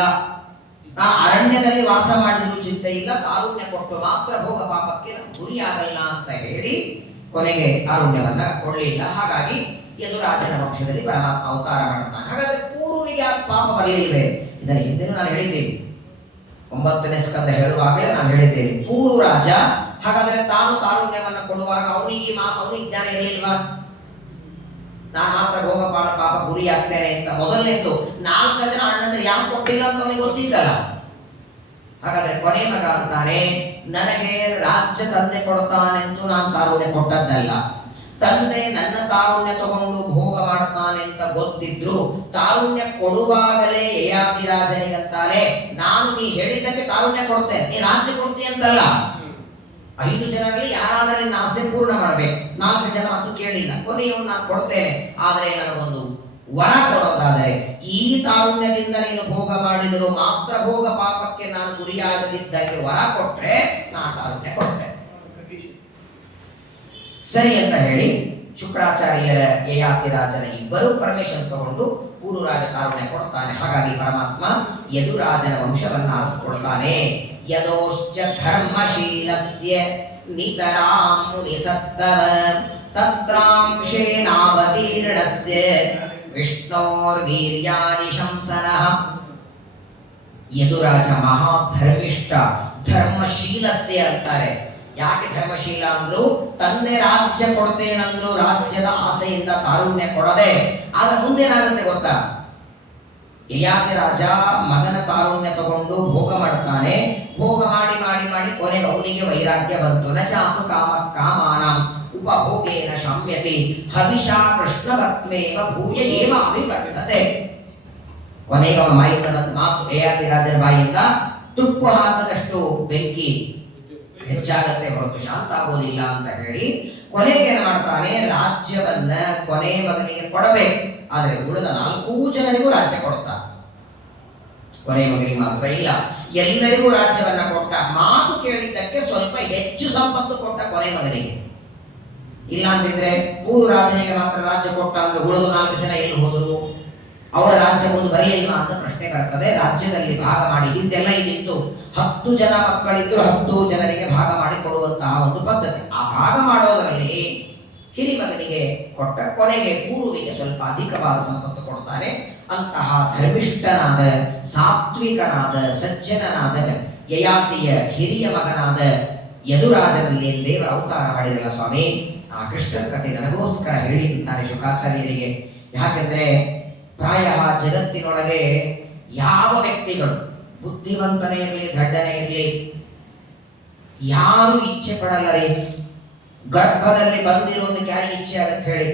ನಾ ಅರಣ್ಯದಲ್ಲಿ ವಾಸ ಮಾಡಿದ್ರು ಚಿಂತೆ ಇಲ್ಲ, ತಾರುಣ್ಯ ಕೊಟ್ಟು ಮಾತ್ರ ಭೋಗ ಪಾಪಕ್ಕೆ ಗುರಿಯಾಗಲ್ಲ ಅಂತ ಹೇಳಿ ಕೊನೆಗೆ ತಾರುಣ್ಯವನ್ನ ಕೊಡ್ಲಿಲ್ಲ. ಹಾಗಾಗಿ ಯದುರಾಜನ ವಂಶದಲ್ಲಿ ಪರಮಾತ್ಮ ಅವತಾರ ಮಾಡುತ್ತಾನೆ. ಹಾಗಾದ್ರೆ ಪೂರ್ವಿಗೆ ಪಾಪ ಬರಲಿಲ್ವೇ? ಇದನ್ನು ಹಿಂದೆನೂ ನಾನು ಹೇಳಿದ್ದೇನೆ, 9ನೇ ಸ್ಕಂದ ಹೇಳುವಾಗಲೇ ನಾನು ಹೇಳಿದ್ದೇನೆ. ಪೂರ್ವ ರಾಜ ಹಾಗಾದ್ರೆ ತಾನು ತಾರುಣ್ಯವನ್ನ ಕೊಡುವಾಗ ಅವನಿಗೆ ಜ್ಞಾನ ಇರಲಿಲ್ವಾ? ನಾನು ಮಾತ್ರ ಭೋಗ ಪಾಪ ಗುರಿ ಆಗ್ತೇನೆ ಅಂತ ಮೊದಲನೇದ್ದು 4 ಜನ ಅಣ್ಣಂದ್ರೆ ಯಾಕೆ ಕೊಟ್ಟಿಲ್ಲ ಅಂತ ಅವನಿಗೆ ಗೊತ್ತಿತ್ತಲ್ಲ. ಹಾಗಾದ್ರೆ ಕೊನೆ ಮಗ ಅಂತಾನೆ, ನನಗೆ ರಾಜ್ಯ ತಂದೆ ಕೊಡ್ತಾನೆಂದು ನಾನು ತಾರುಣ್ಯ ಕೊಟ್ಟದ್ದಲ್ಲ, ತಂದೆ ನನ್ನ ತಾರುಣ್ಯ ತಗೊಂಡು ಭೋಗ ಮಾಡ್ತಾನೆ ಅಂತ ಗೊತ್ತಿದ್ರು ತಾರುಣ್ಯ ಕೊಡುವಾಗಲೇ ಯಯಾತಿ ರಾಜನಿಗಂತಾನೆ, ನಾನು ನೀ ಹೇಳಿದ್ದಕ್ಕೆ ತಾರುಣ್ಯ ಕೊಡ್ತೇನೆ, ನೀ ರಾಜ್ಯ ಕೊಡ್ತೀನಿ ಅಂತಲ್ಲ. 5 ಜನರಲ್ಲಿ ಯಾರಾದರೂ ನಿನ್ನ ಆಸೆ ಪೂರ್ಣ ಮಾಡ್ಬೇಕು. 4 ಜನ ಅಂತೂ ಕೇಳಿಲ್ಲ, ಕೊನೆಯನ್ನು ನಾನು ಕೊಡ್ತೇನೆ, ಆದರೆ ನನಗೊಂದು ವರ ಕೊಡೋದಾದರೆ ಈ ತಾರುಣ್ಯದಿಂದ ನೀನು ಭೋಗ ಮಾಡಿದರೂ ಮಾತ್ರ ಭೋಗ ಪಾಪಕ್ಕೆ ನಾನು ಗುರಿಯಾಗದಿದ್ದಕ್ಕೆ ವರ ಕೊಟ್ರೆ ನಾನು ತಾರುಣ್ಯ ಕೊಡ್ತೇನೆ. ಸರಿ ಅಂತ ಹೇಳಿ ಶುಕ್ರಾಚಾರ್ಯರ ಯಯಾತಿ ರಾಜನ ಇಬ್ಬರು ಪರ್ಮಿಷನ್ ತಗೊಂಡು ಪೂರ್ವರಾಜ ತಾರುಣ್ಯ ಕೊಡ್ತಾನೆ. ಹಾಗಾಗಿ ಪರಮಾತ್ಮ ಯದುರಾಜನ ವಂಶವನ್ನು ಆರಿಸಿಕೊಳ್ತಾನೆ. ಯದೋಶ್ಚ ಧರ್ಮಶೀಲಸ್ಯ ನಿತರಾಂ ಮುನಿಸತ್ತವ ತತ್ರಾಂಶೇನಾವತೀರ್ಣಸ್ಯ ವಿಷ್ಣೋರ್ವೀರ್ಯಾನಿ ಶಂಸನಃ. ಯದುರಾಜ ಮಹಾ ಧರ್ಮಿಷ್ಠ, ಧರ್ಮಶೀಲಸ್ಯ ಅಂತಾರೆ. ಯಾಕೆ ಧರ್ಮಶೀಲ ಅಂದ್ರು? ತಂದೆ ರಾಜ್ಯ ಕೊಡ್ತೇನಂದ್ರು ರಾಜ್ಯದ ಆಸೆಯಿಂದ ತಾರುಣ್ಯ ಕೊಡದೆ. ಆದ್ರೆ ಮುಂದೇನಾಗುತ್ತೆ ಗೊತ್ತಾ? ಯಯಾತಿ ರಾಜ ಮಗನ ತಾರುಣ್ಯ ತಗೊಂಡು ಭೋಗ ಮಾಡ್ತಾನೆ. ಭೋಗ ಮಾಡಿ ಮಾಡಿ ಮಾಡಿ ಕೊನೆಗೆ ಅವನಿಗೆ ವೈರಾಗ್ಯ ಬಂತು. ನಚಾತು ಕಾಮ ಕಾಮಾನಾಂ ಉಪಭೋಗೇನ ಶಾಮ್ಯತಿ ಹವಿಷಾ ಕೃಷ್ಣವತ್ಮೇವ ಭೂಯ ಏವ ಅಭಿವರ್ತತೆ. ಕೊನೆಗೆ ಅವನ ಬಾಯಿಂದ ಬಂದ ಮಾತು, ಯಯಾತಿ ರಾಜರ ಬಾಯಿಂದ ತುಪ್ಪು ಹಾಕದಷ್ಟು ಬೆಂಕಿ ಹೆಚ್ಚಾಗತ್ತೆ ಹೊರತು ಶಾಂತ ಆಗೋದಿಲ್ಲ ಅಂತ ಹೇಳಿ ಕೊನೆಗೆ ಏನ್ ಮಾಡ್ತಾನೆ, ರಾಜ್ಯವನ್ನ ಕೊನೆ ಮಗನಿಗೆ ಕೊಡಬೇಕು, ಆದ್ರೆ ಉಳಿದ 4 ಜನರಿಗೂ ರಾಜ್ಯ ಕೊಡ್ತಾ, ಕೊನೆ ಮಗನಿಗೆ ಮಾತ್ರ ಇಲ್ಲ. ಎಲ್ಲರಿಗೂ ರಾಜ್ಯವನ್ನ ಕೊಟ್ಟ, ಮಾತು ಕೇಳಿದ್ದಕ್ಕೆ ಸ್ವಲ್ಪ ಹೆಚ್ಚು ಸಂಪತ್ತು ಕೊಟ್ಟ ಕೊನೆ ಮಗನಿಗೆ. ಇಲ್ಲ ಅಂತಿದ್ರೆ ಮೂರು ರಾಜನಿಗೆ ಮಾತ್ರ ರಾಜ್ಯ ಕೊಟ್ಟ ಅಂದ್ರೆ ಉಳಿದು 4 ಜನ ಎಲ್ಲಿ ಹೋದ್ರು, ಅವರ ರಾಜ್ಯ ಮುಂದೆ ಬರಲಿಲ್ಲ ಅಂತ ಪ್ರಶ್ನೆ ಬರ್ತದೆ. ರಾಜ್ಯದಲ್ಲಿ ಭಾಗ ಮಾಡಿ, ಹಿಂದೆಲ್ಲ ಇದಿತ್ತು, 10 ಜನ ಮಕ್ಕಳಿದ್ದು 10 ಜನರಿಗೆ ಭಾಗ ಮಾಡಿ ಕೊಡುವಂತಹ ಒಂದು ಪದ್ಧತಿ. ಆ ಭಾಗ ಮಾಡೋದರಲ್ಲಿ ಹಿರಿಮಗನಿಗೆ ಕೊಟ್ಟ, ಕೊನೆಗೆ ಗುರುವಿಗೆ ಸ್ವಲ್ಪ ಅಧಿಕವಾದ ಸಂಪತ್ತು ಕೊಡ್ತಾನೆ. ಅಂತಹ ಧರ್ಮಿಷ್ಠನಾದ, ಸಾತ್ವಿಕನಾದ, ಸಜ್ಜನನಾದ ಯಯಾತಿಯ ಹಿರಿಯ ಮಗನಾದ ಯದುರಾಜನಲ್ಲಿ ದೇವರ ಅವತಾರ ಮಾಡಿದಲ್ಲ ಸ್ವಾಮಿ, ಆ ಕೃಷ್ಣನ ಕಥೆ ನನಗೋಸ್ಕರ ಹೇಳಿ ಅಂತಾರೆ ಶುಕಾಚಾರ್ಯರಿಗೆ. ಯಾಕೆಂದ್ರೆ ಪ್ರಾಯ ಜಗತ್ತಿನೊಳಗೆ ಯಾವ ವ್ಯಕ್ತಿಗಳು ಬುದ್ಧಿವಂತನೇ ಇರಲಿ ದಡ್ಡನೇ ಇರಲಿ ಯಾರು ಇಚ್ಛೆ ಪಡಲ್ಲರಿ. ಗರ್ಭದಲ್ಲಿ ಬಂದಿರೋದಕ್ಕೆ ಯಾರಿಗೆ ಇಚ್ಛೆ ಆಗತ್ತೆ ಹೇಳಿ?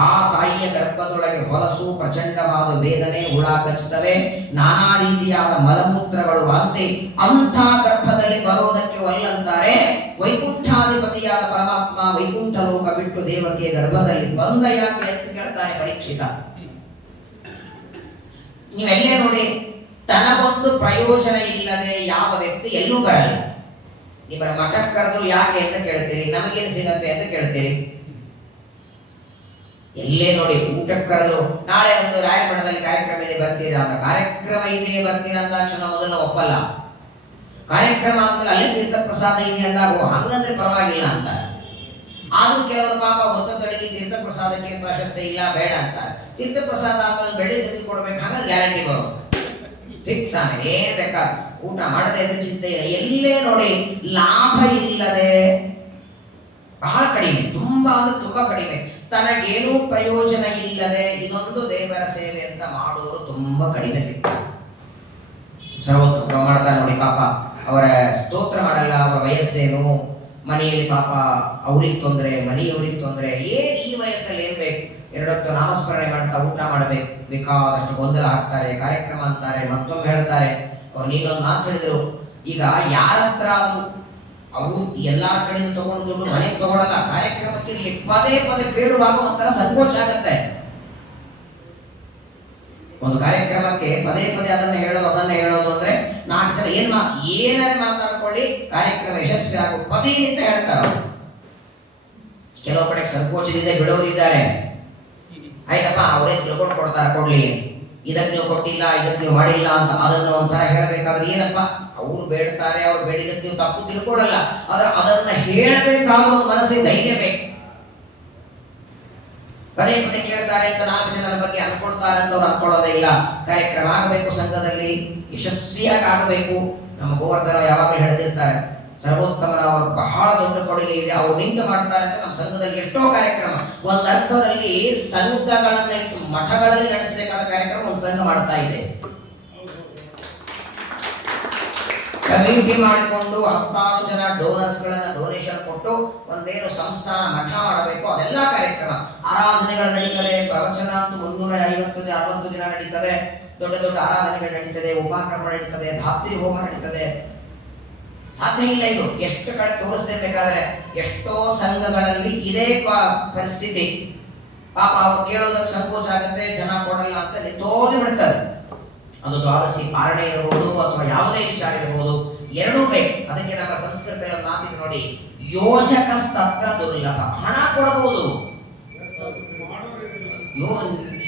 ಆ ತಾಯಿಯ ಗರ್ಭದೊಳಗೆ ಹೊಲಸು, ಪ್ರಚಂಡವಾದ ವೇದನೆ, ಹುಳ ಕಚ್ಚುತ್ತವೆ, ನಾನಾ ರೀತಿಯಾದ ಮಲಮೂತ್ರಗಳು, ವಾಂತಿ. ಅಂಥ ಗರ್ಭದಲ್ಲಿ ಬರೋದಕ್ಕೆ ಒಲ್ಲಂತಾರೆ. ವೈಕುಂಠಾಧಿಪತಿಯಾದ ಪರಮಾತ್ಮ ವೈಕುಂಠ ಲೋಕ ಬಿಟ್ಟು ದೇವಕಿಯ ಗರ್ಭದಲ್ಲಿ ಬಂದ ಯಾಕೆ ಅಂತ ಕೇಳ್ತಾನೆ ಪರೀಕ್ಷಿತ. ನೀವೆಲ್ಲೇ ನೋಡಿ, ತನಗೊಂದು ಪ್ರಯೋಜನ ಇಲ್ಲದೆ ಯಾವ ವ್ಯಕ್ತಿ ಎಲ್ಲೂ ಬರಲ್ಲ. ನಿಮ್ಮ ಮಠಕ್ಕೆ ಕರೆದ್ರು ಯಾಕೆ ಅಂತ ಕೇಳ್ತೀರಿ, ನಮಗೇನು ಸಿಗತ್ತೆ ಅಂತ ಕೇಳ್ತೀರಿ. ಎಲ್ಲೇ ನೋಡಿ, ಊಟಕ್ಕೆ ಕರೆದ್ರು ನಾಳೆ ಒಂದು ರಾಯರ ಮಠದಲ್ಲಿ ಕಾರ್ಯಕ್ರಮ ಇದೆ ಬರ್ತೀರಾ ಅಂತ, ಕಾರ್ಯಕ್ರಮ ಇದೆ ಬರ್ತೀರಾ ಅಂದಾಕ್ಷಣ ಮೊದಲು ಒಪ್ಪಲ್ಲ. ಕಾರ್ಯಕ್ರಮ ಆದ್ಮೇಲೆ ಅಲ್ಲಿ ತೀರ್ಥ ಪ್ರಸಾದ ಇದೆ ಅಂದಾಗ ಹಂಗಂದ್ರೆ ಪರವಾಗಿಲ್ಲ ಅಂತ. ಆದ್ರೂ ಕೆಲವರು ಪಾಪ ಹೊತ್ತ ತಡೆಗೆ ತೀರ್ಥ ಪ್ರಸಾದಕ್ಕೆ ಪ್ರಶಸ್ತಿ ಇಲ್ಲ ಬೇಡ ಅಂತ, ತೀರ್ಥ ಪ್ರಸಾದ ಆದ್ಮೇಲೆ ಬೆಳ್ಳಿ ತಂದು ಕೊಡ್ಬೇಕು, ಹಾಗಾದ್ರೆ ಗ್ಯಾರಂಟಿ ಬರೋದು ಫಿಕ್ಸ್. ಆಮೇಲೆ ಏನ್ ಬೇಕಾ ಊಟ ಮಾಡದೇ ಇದ್ರೆ ಚಿಂತೆ ಇಲ್ಲ. ಎಲ್ಲೇ ನೋಡಿ ಲಾಭ ಇಲ್ಲದೆ ಬಹಳ ಕಡಿಮೆ, ತುಂಬಾ ಅಂದ್ರೆ ತುಂಬಾ ಕಡಿಮೆ, ತನಗೇನೂ ಪ್ರಯೋಜನ ಇಲ್ಲದೆ ಇದೊಂದು ದೇವರ ಸೇವೆ ಅಂತ ಮಾಡೋರು ತುಂಬಾ ಕಡಿಮೆ ಸಿಗ್ತಾರೆ. ಸರ್ವೋತ್ತಮ ಮಾಡ್ತಾರೆ ನೋಡಿ, ಪಾಪ ಅವರ ಸ್ತೋತ್ರ ಮಾಡಲ್ಲ, ಅವರ ವಯಸ್ಸೇನು, ಮನೆಯಲ್ಲಿ ಪಾಪ ಅವ್ರಿಗೆ ತೊಂದರೆ, ಮನೆಯವ್ರಿಗೆ ತೊಂದರೆ, ಏನ್ ಈ ವಯಸ್ಸಲ್ಲಿ ಏನ್ ಬೇಕು, 2 ಹೊತ್ತು ನಾಮಸ್ಮರಣೆ ಮಾಡ್ತಾ ಊಟ ಮಾಡಬೇಕು, ಬೇಕಾದಷ್ಟು ಗೊಂದಲ ಹಾಕ್ತಾರೆ, ಕಾರ್ಯಕ್ರಮ ಅಂತಾರೆ, ಮತ್ತೊಮ್ಮೆ ಹೇಳ್ತಾರೆ. ಅವ್ರು ನೀನೊಂದು ಮಾತು ಹೇಳಿದ್ರು, ಈಗ ಯಾರ ಹತ್ರ ಆದ್ರೂ ಅವು ಎಲ್ಲಾ ಕಡೆಯಿಂದ ತಗೊಂಡು ದುಡ್ಡು ಮನೆಗೆ ತಗೊಳ್ಳಲ್ಲ, ಕಾರ್ಯಕ್ರಮಕ್ಕೆ ಇರ್ಲಿ ಪದೇ ಪದೇ ಬೇಡುವಾಗ ಒಂಥರ ಸಂಕೋಚ ಆಗತ್ತೆ. ಒಂದು ಕಾರ್ಯಕ್ರಮಕ್ಕೆ ಪದೇ ಪದೇ ಅದನ್ನ ಹೇಳೋದು ಅಂದ್ರೆ 4 ಜನ ಏನಾರೆ ಮಾತಾಡ್ಕೊಳ್ಳಿ, ಕಾರ್ಯಕ್ರಮ ಯಶಸ್ವಿ ಆಗೋ ಪದೇ ಅಂತ ಹೇಳ್ತಾರ. ಕೆಲವು ಕಡೆ ಸಂಕೋಚದಿಂದ ಬಿಡೋರಿದ್ದಾರೆ, ಆಯ್ತಪ್ಪ ಅವರೇ ತಿಳ್ಕೊಂಡು ಕೊಡ್ಲಿ, ಇದಕ್ಕೆ ನೀವು ಕೊಟ್ಟಿಲ್ಲ, ಇದಕ್ಕೆ ನೀವು ಮಾಡಿಲ್ಲ ಅಂತ ಅದನ್ನು ಒಂಥರ ಹೇಳಬೇಕಾದ್ರೆ ಏನಪ್ಪ ಅವ್ರು ಬೇಡ್ತಾರೆ, ಅವ್ರು ಬೇಡಿದಕ್ಕೆ ನೀವು ತಪ್ಪು ತಿಳ್ಕೊಡಲ್ಲ, ಆದ್ರೆ ಅದನ್ನ ಹೇಳಬೇಕಾದ್ರೂ ಒಂದು ಮನಸ್ಸಿಗೆ ಧೈರ್ಯ ಬೇಕು. ಪದೇ ಪದೇ ಕೇಳ್ತಾರೆ ಅಂತ 4 ಜನರ ಬಗ್ಗೆ ಅನ್ಕೊಳ್ತಾರೆ ಅಂತ ಅವ್ರು ಅನ್ಕೊಳ್ಳೋದೇ ಇಲ್ಲ. ಕಾರ್ಯಕ್ರಮ ಆಗಬೇಕು, ಸಂಘದಲ್ಲಿ ಯಶಸ್ವಿಯಾಗಿ ಆಗಬೇಕು. ನಮ್ಮ ಗೋವರ್ಧನ ಯಾವಾಗಲೂ ಹೇಳ್ತಿರ್ತಾರೆ, ಸರ್ವೋತ್ತಮನ ಅವರು ಬಹಳ ದೊಡ್ಡ ಕೊಡುಗೆ ಇದೆ, ಅವ್ರು ನಿಂತು ಮಾಡ್ತಾರೆ ಅಂತ. ನಮ್ಮ ಸಂಘದಲ್ಲಿ ಎಷ್ಟೋ ಕಾರ್ಯಕ್ರಮ, ಒಂದು ಅರ್ಥದಲ್ಲಿ ಸಂಘಗಳನ್ನ ಇಟ್ಟು ಮಠಗಳಲ್ಲಿ ನಡೆಸಬೇಕಾದ ಕಾರ್ಯಕ್ರಮ ಒಂದು ಸಂಘ ಮಾಡ್ತಾ ಇದೆ. ಕಮಿಟಿ ಮಾಡಿಕೊಂಡು 10 ಜನ ಡೋನರ್ಸ್ಗಳನ್ನ ಡೊನೇಷನ್ ಕೊಟ್ಟು ಒಂದೇನು ಸಂಸ್ಥಾನ ಮಠ ಮಾಡಬೇಕು, ಅದೆಲ್ಲ ಕಾರ್ಯಕ್ರಮ. ಆರಾಧನೆಗಳು ನಡೀತದೆ, ಪ್ರವಚನ ಅಂತೂ 350-60 ದಿನ ನಡೀತದೆ, ದೊಡ್ಡ ದೊಡ್ಡ ಆರಾಧನೆಗಳು ನಡೀತದೆ, ಉಪಕರ್ಮ ನಡೀತದೆ, ಧಾತ್ರಿ ಹೋಮ ನಡೀತದೆ. ಸಾಧ್ಯ ಇಲ್ಲ ಇದು ಎಷ್ಟು ಕಡೆ ತೋರಿಸ್ತಿರ್ಬೇಕಾದ್ರೆ. ಎಷ್ಟೋ ಸಂಘಗಳಲ್ಲಿ ಇದೇ ಪರಿಸ್ಥಿತಿ. ಪಾಪ ಅವ್ರು ಕೇಳೋದಕ್ಕೆ ಸಂಕೋಚ ಆಗುತ್ತೆ, ಜನ ಕೊಡಲ್ಲ ಅಂತ ನಿಂತೋಗಿ ಬಿಡ್ತಾರೆ. ಅದು ದ್ವಾದಶಿ ಪಾರಣೆ ಇರಬಹುದು ಅಥವಾ ಯಾವುದೇ ವಿಚಾರ ಇರಬಹುದು, ಎರಡೂ ಬೇಕು. ಅದಕ್ಕೆ ನಮ್ಮ ಸಂಸ್ಕೃತಿಗಳ ಮಾತಿಗೆ ನೋಡಿ, ಯೋಜಕಸ್ತತ್ರ ದುರ್ಲಭ. ಹಣ ಕೊಡಬಹುದು,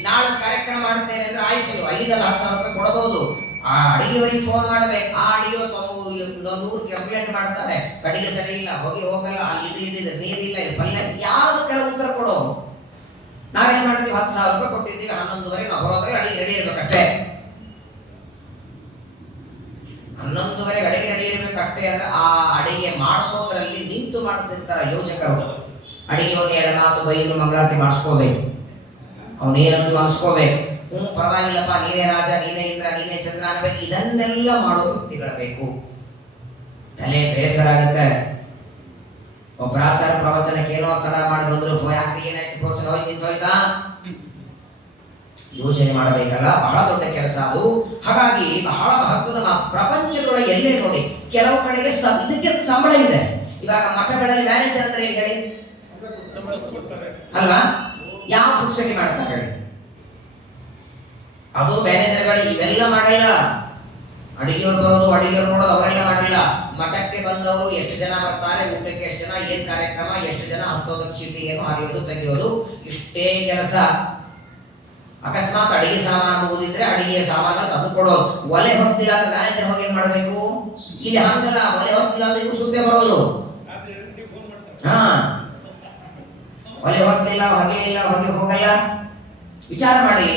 ನಾಳೆ ಕಾರ್ಯಕ್ರಮ ಮಾಡ್ತೇನೆ ಅಂದ್ರೆ ಆಯ್ತು, 5,00,000 ರೂಪಾಯಿ ಕೊಡಬಹುದು. ಆ ಅಡಿಗೆಯವರಿಗೆ ಫೋನ್ ಮಾಡ್ಬೇಕು, ಆ ಅಡಿಗೆ 100 ಕಂಪ್ಲೇಂಟ್ ಮಾಡ್ತಾರೆ, ಅಡಿಗೆ ಸರಿ ಇಲ್ಲ, ಹೋಗಲ್ಲ, ಅಲ್ಲಿ ಇದು ನೀರಿಲ್ಲ, ಇಲ್ಲಿ ಪಲ್ಯ, ಯಾವ್ದಕ್ಕೆಲ್ಲ ಉತ್ತರ ಕೊಡೋ. ನಾವೇನ್ ಮಾಡ್ತೀವಿ, 10,000 ರೂಪಾಯಿ ಕೊಟ್ಟಿದ್ದೀವಿ, 11:30 ನಾವು ಬರೋದ್ರಲ್ಲಿ ಅಡಿಗೆ ರೆಡಿ ಇರ್ಬೇಕಷ್ಟೇ. 11:30 ಅಡಿಗೆ ರೆಡಿ ಇರ್ಬೇಕಷ್ಟೇ ಅಂದ್ರೆ ಆ ಅಡಿಗೆ ಮಾಡಿಸೋದ್ರಲ್ಲಿ ನಿಂತು ಮಾಡಿಸ್ತಿರ್ತಾರ ಯೋಜಕರು. ಅಡಿಗೆ ಹೋಗಿ ಎಡ ಮಾತು ಬೈದ್ರು ಮಂಗಳಾರತಿ ಮಾಡಿಸ್ಕೋಬೇಕು, ಅವನೇನಂದು ಮಾಡಿಸ್ಕೋಬೇಕು. ಪರವಾಗಿಲ್ಲಪ್ಪ, ನೀನೇ ರಾಜ, ನೀನೇ ಇಂದ್ರ, ನೀನೇ ಚಂದ್ರ ಅನ್ಬೇಕು. ಇದನ್ನೆಲ್ಲ ಮಾಡೋ ವ್ಯಕ್ತಿಗಳು ಬೇಕು. ತಲೆ ಬೇಸರ ಆಗುತ್ತೆ. ಒಬ್ಬ ಆಚಾರ ಪ್ರವಚನ ಪ್ರವಚನಕ್ಕೆ ಏನೋ ತಡ ಮಾಡಿ ಬಂದ್ರು, ಯಾಕ್ರಿ ಏನಾಯ್ತು ಪ್ರವಚನ ಹೋಯ್ತು ನಿಂತೋಯ್ತಾ? ಯೋಚನೆ ಮಾಡಬೇಕಲ್ಲ, ಬಹಳ ದೊಡ್ಡ ಕೆಲಸ ಅದು. ಹಾಗಾಗಿ ಬಹಳ ಮಹತ್ವದ ಪ್ರಪಂಚದೊಳಗೆ ಎಲ್ಲೇ ನೋಡಿ ಕೆಲವು ಕಡೆಗೆ ಇದಕ್ಕೆ ಸಂಬಳ ಇದೆ. ಇವಾಗ ಮಠಗಳಲ್ಲಿ ಮ್ಯಾನೇಜರ್ ಅಂದ್ರೆ ಏನ್ ಹೇಳಿ ಅಲ್ವಾ? ಯಾವ ಪುಕ್ಸಟಿ ಮಾಡ್ತಾರೆ ಹೇಳಿ? ಅದು ಮ್ಯಾನೇಜರ್ಗಳು ಇವೆಲ್ಲ ಮಾಡಲ್ಲ. ಅಡಿಗೆಯವ್ರು ಬರೋದು, ಅಡಿಗೆಯವ್ರು ನೋಡೋದು ಅವರೆಲ್ಲ ಮಾಡಲ್ಲ. ಮಠಕ್ಕೆ ಬಂದವರು ಎಷ್ಟು ಜನ ಬರ್ತಾರೆ, ಊಟಕ್ಕೆ ಎಷ್ಟು ಜನ, ಏನ್ ಕಾರ್ಯಕ್ರಮ, ಎಷ್ಟು ಜನ, ಹಸ್ತೋದಕ್ಕೆ ಚೀಟಿ ಏನು ಹರಿಯೋದು ತೆಗೆಯೋದು, ಇಷ್ಟೇ ಕೆಲಸ. ಅಕಸ್ಮಾತ್ ಅಡಿಗೆ ಸಾಮಾನು ಮುಗಿದಿದ್ರೆ ಅಡಿಗೆಯ ಸಾಮಾನು ತಂದು ಕೊಡೋದು. ಒಲೆ ಹೊತ್ತಿಲ್ಲ ಅಂದ್ರೆ ಮ್ಯಾನೇಜರ್ ಹೋಗಿ ಏನ್ ಮಾಡ್ಬೇಕು? ಇಲ್ಲಿ ಹಂಗಲ್ಲ, ಒಲೆ ಹೊತ್ತಿಲ್ಲ ಅಂದ್ರೆ ಇವು ಸುದ್ದಿ ಬರೋದು. ಹಾ, ಒಲೆ ಹೊತ್ತಿಲ್ಲ, ಹೊಗೆ ಇಲ್ಲ, ಹೊಗೆ ಹೋಗಲ್ಲ. ವಿಚಾರ ಮಾಡಿ,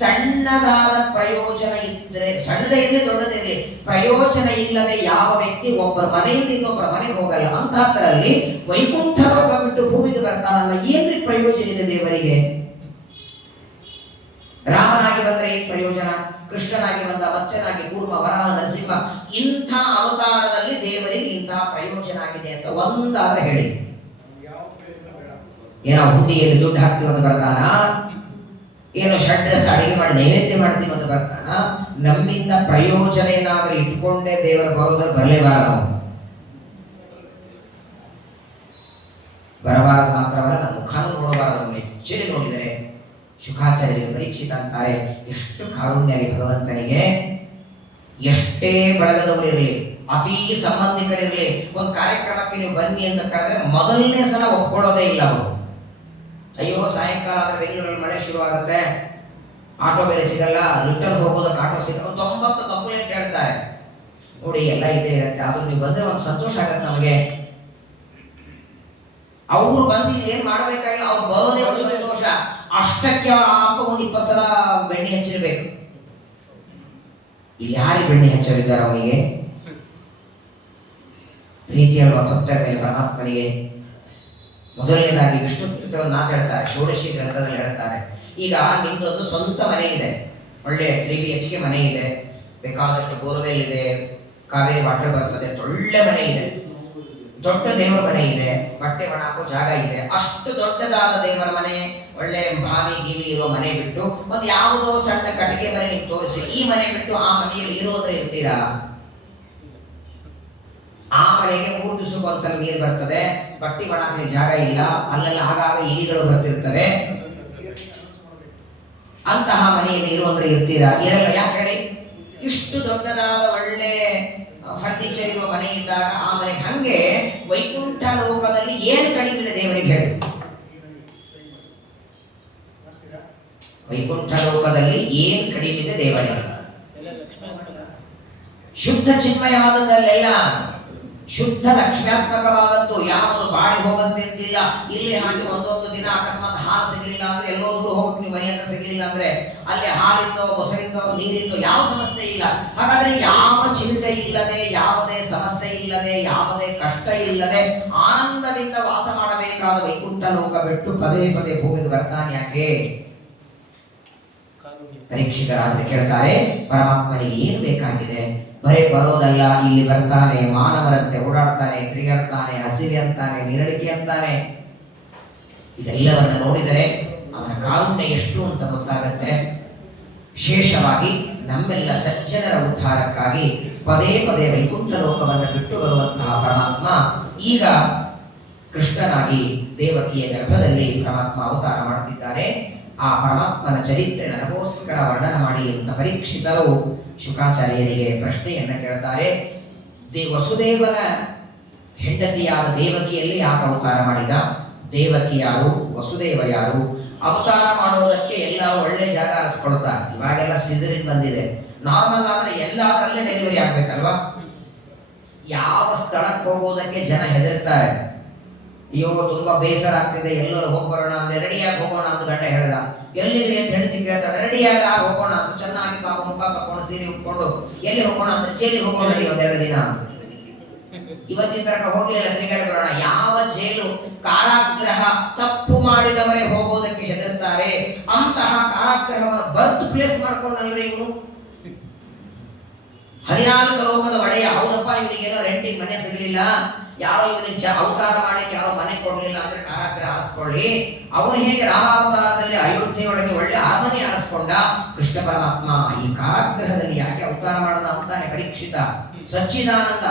ಸಣ್ಣದಾದ ಪ್ರಯೋಜನ ಇದ್ರೆ, ಸಣ್ಣದೇ ಇರಲಿ ದೊಡ್ಡದೇ ಇರಲಿ, ಪ್ರಯೋಜನ ಇಲ್ಲದೆ ಯಾವ ವ್ಯಕ್ತಿ ಒಬ್ಬರ ಮನೆಯಿಂದ ಇನ್ನೊಬ್ಬರ ಮನೆಗೆ ಹೋಗಲ್ಲ. ಅಂತಹದ್ರಲ್ಲಿ ವೈಕುಂಠ ಲೋಕ ಬಿಟ್ಟು ಭೂಮಿಗೆ ಬರ್ತಾನಲ್ಲ, ಏನ್ರಿ ಪ್ರಯೋಜನ ಇದೆ ದೇವರಿಗೆ? ರಾಮನಾಗಿ ಬಂದ್ರೆ ಏನ್ ಪ್ರಯೋಜನ? ಕೃಷ್ಣನಾಗಿ ಬಂದ, ಮತ್ಸ್ಯನಾಗಿ, ಕೂರ್ಮ, ವರಾಹ, ನರಸಿಂಹ, ಇಂಥ ಅವತಾರದಲ್ಲಿ ದೇವರಿಗೆ ಇಂಥ ಪ್ರಯೋಜನ ಆಗಿದೆ ಅಂತ ಒಂದಾದ್ರೆ ಹೇಳಿ. ಏನೋ ಹುಂಡಿಯಲ್ಲಿ ದುಡ್ಡು ಹಾಕ್ತೀವಿ ಅಂತ ಬರ್ತಾನ? ಏನು ಷಡ್ರಸ ಅಡಿಗೆ ಮಾಡಿ ನೈವೇದ್ಯ ಮಾಡ್ತೀವಿ ಅಂತ ಬರ್ತಾನ? ನಮ್ಮಿಂದ ಪ್ರಯೋಜನ ಏನಾದ್ರೂ ಇಟ್ಕೊಂಡೇ ದೇವರ ಬರೋದ್ರ ಬರಲೇಬಾರ. ನಾವು ಬರಬಾರದು ಮಾತ್ರವಲ್ಲ, ನಮ್ಮ ಮುಖಾನು ನೋಡಬಾರದು. ಹೆಚ್ಚಿಗೆ ನೋಡಿದರೆ ಶುಕಾಚಾರ್ಯರಿಗೆ ಪರೀಕ್ಷಿತ ಅಂತಾರೆ, ಎಷ್ಟು ಕಾರುಣ್ಯರಿ ಭಗವಂತನಿಗೆ. ಎಷ್ಟೇ ಬಳಗದವರಿರಲಿ, ಅತೀ ಸಂಬಂಧಿಕರಿರಲಿ, ಒಂದು ಕಾರ್ಯಕ್ರಮಕ್ಕೆ ನೀವು ಬನ್ನಿ ಅಂತ ಕರೆದ್ರೆ ಮೊದಲನೇ ಸಲ ಒಪ್ಕೊಳ್ಳೋದೇ ಇಲ್ಲ ಅವರು. ಅಯ್ಯೋ ಸಾಯಂಕಾಲ ಆದ್ರೆ ಬೆಂಗಳೂರಲ್ಲಿ ಮಳೆ ಶುರುವಾಗುತ್ತೆ, ಆಟೋ ಬೇರೆ ಸಿಗಲ್ಲ, ರಿಟರ್ನ್ ಹೋಗೋದಕ್ಕೆ ಆಟೋ ಸಿಗಲ್ಲ, 90 ಕಂಪ್ಲೇಂಟ್ ಹೇಳ್ತಾರೆ. ನೋಡಿ ಎಲ್ಲ ಇದೇ ಇರುತ್ತೆ, ಆದ್ರೂ ನೀವು ಬಂದ್ರೆ ಒಂದು ಸಂತೋಷ ಆಗತ್ತೆ ನಮಗೆ. ಅವ್ರು ಬಂದು ಏನ್ ಮಾಡ್ಬೇಕಾಗಿಲ್ಲ, ಅವ್ರು ಬರೋದೇ ಒಂದು ಸಂತೋಷ. ಅಷ್ಟಕ್ಕೆ ಅಪ್ಪ ಒಂದು 20 ಸಲ ಬೆಣ್ಣೆ ಹಚ್ಚಿರ್ಬೇಕು. ಇಲ್ಲಿ ಯಾರಿಗೆ ಬೆಣ್ಣೆ ಹಚ್ಚರಿದ್ದಾರೆ? ಅವನಿಗೆ ಪ್ರೀತಿಯಲ್ವ ಭಕ್ತರ ಮೇಲೆ ಪರಮಾತ್ಮನಿಗೆ. ಮೊದಲನೇದಾಗಿ ವಿಷ್ಣು ತೀರ್ಥವನ್ನು ಮಾತಾಡ್ತಾರೆ, ಷೋಡಶಿ ಗ್ರಂಥದಲ್ಲಿ ಹೇಳ್ತಾರೆ. ಈಗ ನಿಮ್ದೊಂದು ಸ್ವಂತ ಮನೆ ಇದೆ, ಒಳ್ಳೆ 3 BHK ಮನೆ ಇದೆ, ಬೇಕಾದಷ್ಟು ಬೋರ್ವೆಲ್ ಇದೆ, ಕಾವೇರಿ ವಾಟರ್ ಬರ್ತದೆ, ಒಳ್ಳೆ ಮನೆ ಇದೆ, ದೊಡ್ಡ ದೇವರ ಮನೆ ಇದೆ, ಬಟ್ಟೆ ಒಣ ಹಾಕೋ ಜಾಗ ಇದೆ. ಅಷ್ಟು ದೊಡ್ಡದಾದ ದೇವರ ಮನೆ, ಒಳ್ಳೆ ಬಾವಿ ಗೀವಿ ಇರೋ ಮನೆ ಬಿಟ್ಟು ಒಂದು ಯಾವುದೋ ಸಣ್ಣ ಕಟ್ಟಿಗೆ ಮನೆ ನೀವು ತೋರಿಸಿ, ಈ ಮನೆ ಬಿಟ್ಟು ಆ ಮನೆಯಲ್ಲಿ ಇರೋದ್ರೆ ಇರ್ತೀರಾ? ಆ ಮನೆಗೆ 3 ದಿವಸಕ್ಕೆ ಒಂದ್ಸಲ ನೀರು ಬರ್ತದೆ, ಬಟ್ಟೆ ಒಣ ಹಾಕಿ ಜಾಗ ಇಲ್ಲ, ಅಲ್ಲೆಲ್ಲ ಆಗಾಗ ಇಲಿಗಳು ಬರ್ತಿರ್ತವೆ. ಅಂತಹ ಮನೆಯಲ್ಲಿ ಇರೋದ್ರೆ ಇರ್ತೀರಾ? ಇರಲ್ಲ. ಯಾಕೆ ಹೇಳಿ? ಇಷ್ಟು ದೊಡ್ಡದಾದ ಒಳ್ಳೆ ಫರ್ನಿಚರ್ ಇರುವ ಮನೆ ಇದ್ದಾಗ ಆ ಮನೆ. ಹಂಗೆ ವೈಕುಂಠ ಲೋಕದಲ್ಲಿ ಏನು ಕಡಿಮೆ ಇದೆ ದೇವರಿಗೆ ಹೇಳಿ? ವೈಕುಂಠ ಲೋಕದಲ್ಲಿ ಏನು ಕಡಿಮೆ ಇದೆ ದೇವರಿಗೆ? ಶುದ್ಧ ಚಿನ್ಮಯವಾದದ್ದಲ್ಲೆಲ್ಲ ಶುದ್ಧ ಲಕ್ಷ್ಮ್ಯಾತ್ಮಕವಾದದ್ದು. ಯಾವುದು ಬಾಡಿ ಹೋಗಂತೆ ಅಂತಿಲ್ಲ. ಇಲ್ಲಿ ಹಾಗೆ ಒಂದೊಂದು ದಿನ ಅಕಸ್ಮಾತ್ ಹಾಲು ಸಿಗ್ಲಿಲ್ಲ ಅಂದ್ರೆ ಎಲ್ಲೋ ದೂರ ಹೋಗ್ಬೇಕು, ನೀವು ಮನೆ ಹತ್ರ ಸಿಗ್ಲಿಲ್ಲ ಅಂದ್ರೆ ಅಲ್ಲಿ ಹಾಲಿಂದೋ ಮೊಸರಿಂದೋ ನೀರಿಂದೋ ಯಾವ ಸಮಸ್ಯೆ ಇಲ್ಲ. ಹಾಗಾದ್ರೆ ಯಾವ ಚಿಂತೆ ಇಲ್ಲದೆ, ಯಾವುದೇ ಸಮಸ್ಯೆ ಇಲ್ಲದೆ, ಯಾವುದೇ ಕಷ್ಟ ಇಲ್ಲದೆ ಆನಂದದಿಂದ ವಾಸ ಮಾಡಬೇಕಾದ ವೈಕುಂಠ ಲೋಕ ಬಿಟ್ಟು ಪದೇ ಪದೇ ಭೂಮಿಗೆ ಬರ್ತಾನೆ ಯಾಕೆ? ಪರೀಕ್ಷಿತರಾದ್ರೆ ಕೇಳ್ತಾರೆ, ಪರಮಾತ್ಮನಿಗೆ ಏನು ಬೇಕಾಗಿದೆ? ಬರೇ ಬರೋದಲ್ಲ, ಇಲ್ಲಿ ಬರ್ತಾನೆ, ಮಾನವರಂತೆ ಓಡಾಡ್ತಾನೆ, ತಿರುಗಾಡ್ತಾನೆ, ಹಸಿವೆ ಅಂತಾನೆ, ನೀರಡಿಕೆ ಅಂತಾನೆ. ಇದೆಲ್ಲವನ್ನ ನೋಡಿದರೆ ಅವನ ಕಾರುಣ್ಯ ಎಷ್ಟು ಅಂತ ಗೊತ್ತಾಗತ್ತೆ. ವಿಶೇಷವಾಗಿ ನಮ್ಮೆಲ್ಲ ಸಜ್ಜನರ ಉದ್ಧಾರಕ್ಕಾಗಿ ಪದೇ ಪದೇ ವೈಕುಂಠ ಲೋಕವನ್ನು ಬಿಟ್ಟು ಬರುವಂತಹ ಪರಮಾತ್ಮ ಈಗ ಕೃಷ್ಣನಾಗಿ ದೇವಕಿಯ ಗರ್ಭದಲ್ಲಿ ಪರಮಾತ್ಮ ಅವತಾರ ಮಾಡುತ್ತಿದ್ದಾನೆ. ಆ ಪರಮಾತ್ಮನ ಚರಿತ್ರೆ ನನಗೋಸ್ಕರ ವರ್ಣನ ಮಾಡಿ ಅಂತ ಪರೀಕ್ಷಿತರು ಶುಕಾಚಾರ್ಯರಿಗೆ ಪ್ರಶ್ನೆಯನ್ನ ಕೇಳ್ತಾರೆ. ವಸುದೇವನ ಹೆಂಡತಿಯಾದ ದೇವಕಿಯಲ್ಲಿ ಯಾಕೆ ಅವತಾರ ಮಾಡಿದ? ದೇವಕಿ ಯಾರು? ವಸುದೇವ ಯಾರು? ಅವತಾರ ಮಾಡೋದಕ್ಕೆ ಎಲ್ಲ ಒಳ್ಳೆ ಜಾಗ ಅರಸ್ಕೊಳ್ತಾರೆ. ಇವಾಗೆಲ್ಲ ಸಿಸರಿನ್ ಬಂದಿದೆ. ನಾರ್ಮಲ್ ಆದ್ರೆ ಎಲ್ಲದರಲ್ಲೇ ಡೆಲಿವರಿ ಆಗ್ಬೇಕಲ್ವಾ? ಯಾವ ಸ್ಥಳಕ್ಕೆ ಹೋಗೋದಕ್ಕೆ ಜನ ಹೆದರ್ತಾರೆ. ಅಯ್ಯೋ ತುಂಬಾ ಬೇಸರ ಆಗ್ತಿದೆ, ಎಲ್ಲರೂ ಹೋಗೋಣ ಅಂದ್ರೆ ರೆಡಿಯಾಗಿ ಹೋಗೋಣ ಅಂತ ಗಂಡ ಹೇಳ್ದ. ಎಲ್ಲಿದ್ರಿ ಅಂತ ಹೇಳ್ತಿ ಕೇಳ್ತಾಳೆ. ರೆಡಿಯಾಗಿ ಹೋಗೋಣ ಅಂತ ಚೆನ್ನಾಗಿ ಪಾಪ ಮುಖ ತಕೊಂಡು ಸೀರೆ ಉಟ್ಕೊಂಡು ಎಲ್ಲಿ ಹೋಗೋಣ ಅಂತ ಜೈಲಿಗೆ ಹೋಗೋಣ ಒಂದೆರಡು ದಿನ. ಇವತ್ತಿನ ತನಕ ಹೋಗಿಲ್ಲ, ತಿರುಗಾಡಿ ಬರೋಣ. ಯಾವ ಜೈಲು? ಕಾರಾಗೃಹ. ತಪ್ಪು ಮಾಡಿದವರೇ ಹೋಗೋದಕ್ಕೆ ಹೆದರ್ತಾರೆ. ಅಂತಹ ಕಾರಾಗೃಹವನ್ನು ಬರ್ತ್ ಪ್ಲೇಸ್ ಮಾಡ್ಕೊಂಡಲ್ರಿ ಇವನು. 14 ಲೋಕದ ಒಡೆಯ. ಹೌದಪ್ಪ, ಇವನಿಗೇನೋ ರೆಂಟಿಗೆ ಮನೆ ಸಿಗಲಿಲ್ಲ, ಯಾರೋ ಇವನಿಗೆ ಅವತಾರ ಮಾಡಲಿಕ್ಕೆ ಯಾರೋ ಮನೆ ಕೊಡಲಿಲ್ಲ ಅಂದ್ರೆ ಕಾರಾಗೃಹ ಆರಿಸ್ಕೊಳ್ಳಿ. ಅವನು ಹೇಗೆ ರಾಮಾವತಾರದಲ್ಲಿ ಅಯೋಧ್ಯೆಯೊಳಗೆ ಒಳ್ಳೆ ಅರಮನೆ ಆರಿಸ್ಕೊಂಡ, ಕೃಷ್ಣ ಪರಮಾತ್ಮ ಈ ಕಾರಾಗೃಹದಲ್ಲಿ ಯಾಕೆ ಅವತಾರ ಮಾಡದ ಅಂತಾನೆ ಪರೀಕ್ಷಿತ. ಸಚ್ಚಿದಾನಂದ,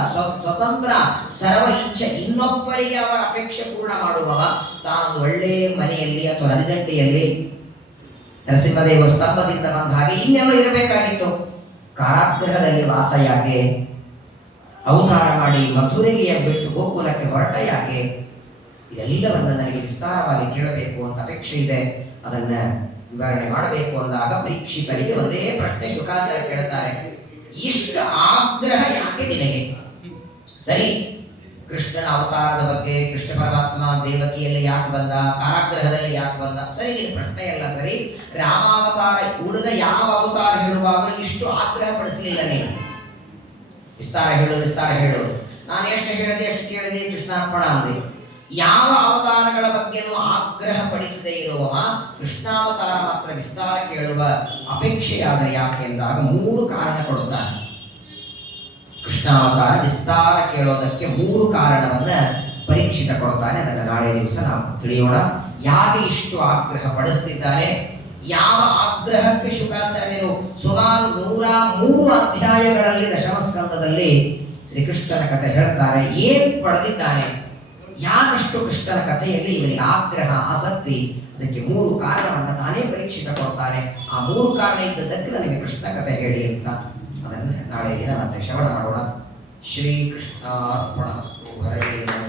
ಸ್ವತಂತ್ರ, ಸರ್ವ ಇಚ್ಛೆ, ಇನ್ನೊಬ್ಬರಿಗೆ ಅವರ ಅಪೇಕ್ಷೆ ಪೂರ್ಣ ಮಾಡುವವ. ತಾನೊಂದು ಒಳ್ಳೆ ಮನೆಯಲ್ಲಿ ಅಥವಾ ನದಿದಂಡೆಯಲ್ಲಿ ನರಸಿಂಹದೇವ ಸ್ತಂಭದಿಂದ ಬಂದ ಹಾಗೆ ಇನ್ನೆಲ್ಲ ಇರಬೇಕಾಗಿತ್ತು. ಕಾರಾಗೃಹದಲ್ಲಿ ವಾಸ ಯಾಕೆ? ಅವತಾರ ಮಾಡಿ ಮಥುರೆಗೆ ಬಿಟ್ಟು ಗೋಕುಲಕ್ಕೆ ಹೊರಟ ಯಾಕೆ? ಇದೆಲ್ಲವನ್ನ ನನಗೆ ವಿಸ್ತಾರವಾಗಿ ಕೇಳಬೇಕು ಅಂತ ಅಪೇಕ್ಷೆ ಇದೆ. ಅದನ್ನ ವಿವರಣೆ ಮಾಡಬೇಕು ಅಂದಾಗ ಪರೀಕ್ಷಿತರಿಗೆ ಒಂದೇ ಪ್ರಶ್ನೆ ಶುಕಾಚಾರ್ಯ ಕೇಳುತ್ತಾರೆ, ಇಷ್ಟು ಆಗ್ರಹ ಯಾಕೆ ನಿನಗೆ? ಸರಿ, ಕೃಷ್ಣನ ಅವತಾರದ ಬಗ್ಗೆ, ಕೃಷ್ಣ ಪರಮಾತ್ಮ ದೇವಕಿಯಲ್ಲಿ ಯಾಕೆ ಬಂದ, ಕಾರಾಗೃಹದಲ್ಲಿ ಯಾಕೆ ಬಂದ, ಸರಿ, ನಿನ್ನ ಪ್ರಶ್ನೆ ಎಲ್ಲ ಸರಿ. ರಾಮಾವತಾರ ಉಳಿದ ಯಾವ ಅವತಾರ ಹೇಳುವಾಗಲೂ ಇಷ್ಟು ಆಗ್ರಹ ಪಡಿಸಲಿಲ್ಲ ನೀನು. ವಿಸ್ತಾರ ಹೇಳು. ನಾನು ಎಷ್ಟು ಹೇಳಿದೆ, ಎಷ್ಟು ಕೇಳಿದೆ, ಕೃಷ್ಣಾರ್ಪಣ ಅಂದೆ. ಯಾವ ಅವತಾರಗಳ ಬಗ್ಗೆನೂ ಆಗ್ರಹ ಪಡಿಸದೇ ಇರುವವ ಕೃಷ್ಣಾವತಾರ ಮಾತ್ರ ವಿಸ್ತಾರ ಕೇಳುವ ಅಪೇಕ್ಷೆಯಾದರೆ ಯಾಕೆ ಎಂದಾಗ 3 ಕಾರಣ ಕೊಡುತ್ತಾನೆ. ಕೃಷ್ಣಾವತಾರ ವಿಸ್ತಾರ ಕೇಳೋದಕ್ಕೆ 3 ಕಾರಣವನ್ನ ಪರೀಕ್ಷಿತ ಕೊಡ್ತಾನೆ. ಅದನ್ನು ನಾಳೆ ದಿವಸ ನಾವು ತಿಳಿಯೋಣ. ಯಾಕೆ ಇಷ್ಟು ಆಗ್ರಹ ಪಡಿಸ್ತಿದ್ದಾನೆ, ಯಾವ ಆಗ್ರಹಕ್ಕೆ ಶುಕಾಚಾರ್ಯರು ಸುಮಾರು 103 ಅಧ್ಯಾಯಗಳಲ್ಲಿ ದಶಮಸ್ಕಂದದಲ್ಲಿ ಶ್ರೀಕೃಷ್ಣನ ಕಥೆ ಹೇಳ್ತಾರೆ. ಏನು ಪಡೆದಿದ್ದಾನೆ, ಯಾಕಷ್ಟು ಕೃಷ್ಣನ ಕಥೆಯಲ್ಲಿ ಇವನಿಗೆ ಆಗ್ರಹ, ಆಸಕ್ತಿ, ಅದಕ್ಕೆ 3 ಕಾರಣವನ್ನು ತಾನೇ ಪರೀಕ್ಷಿತ ಕೊಡ್ತಾನೆ. ಆ 3 ಕಾರಣ ಇದ್ದದ್ದಕ್ಕೆ ನನಗೆ ಕೃಷ್ಣ ಕಥೆ ಹೇಳಿ ಅಂತ ಅದನ್ನು ನಾಳೆ ದಿನ ಮತ್ತೆ ಶ್ರವಣ ಮಾಡೋಣ. ಶ್ರೀಕೃಷ್ಣಾರ್ಪಣಮಸ್ತು. ಹರೇ ನಮಃ.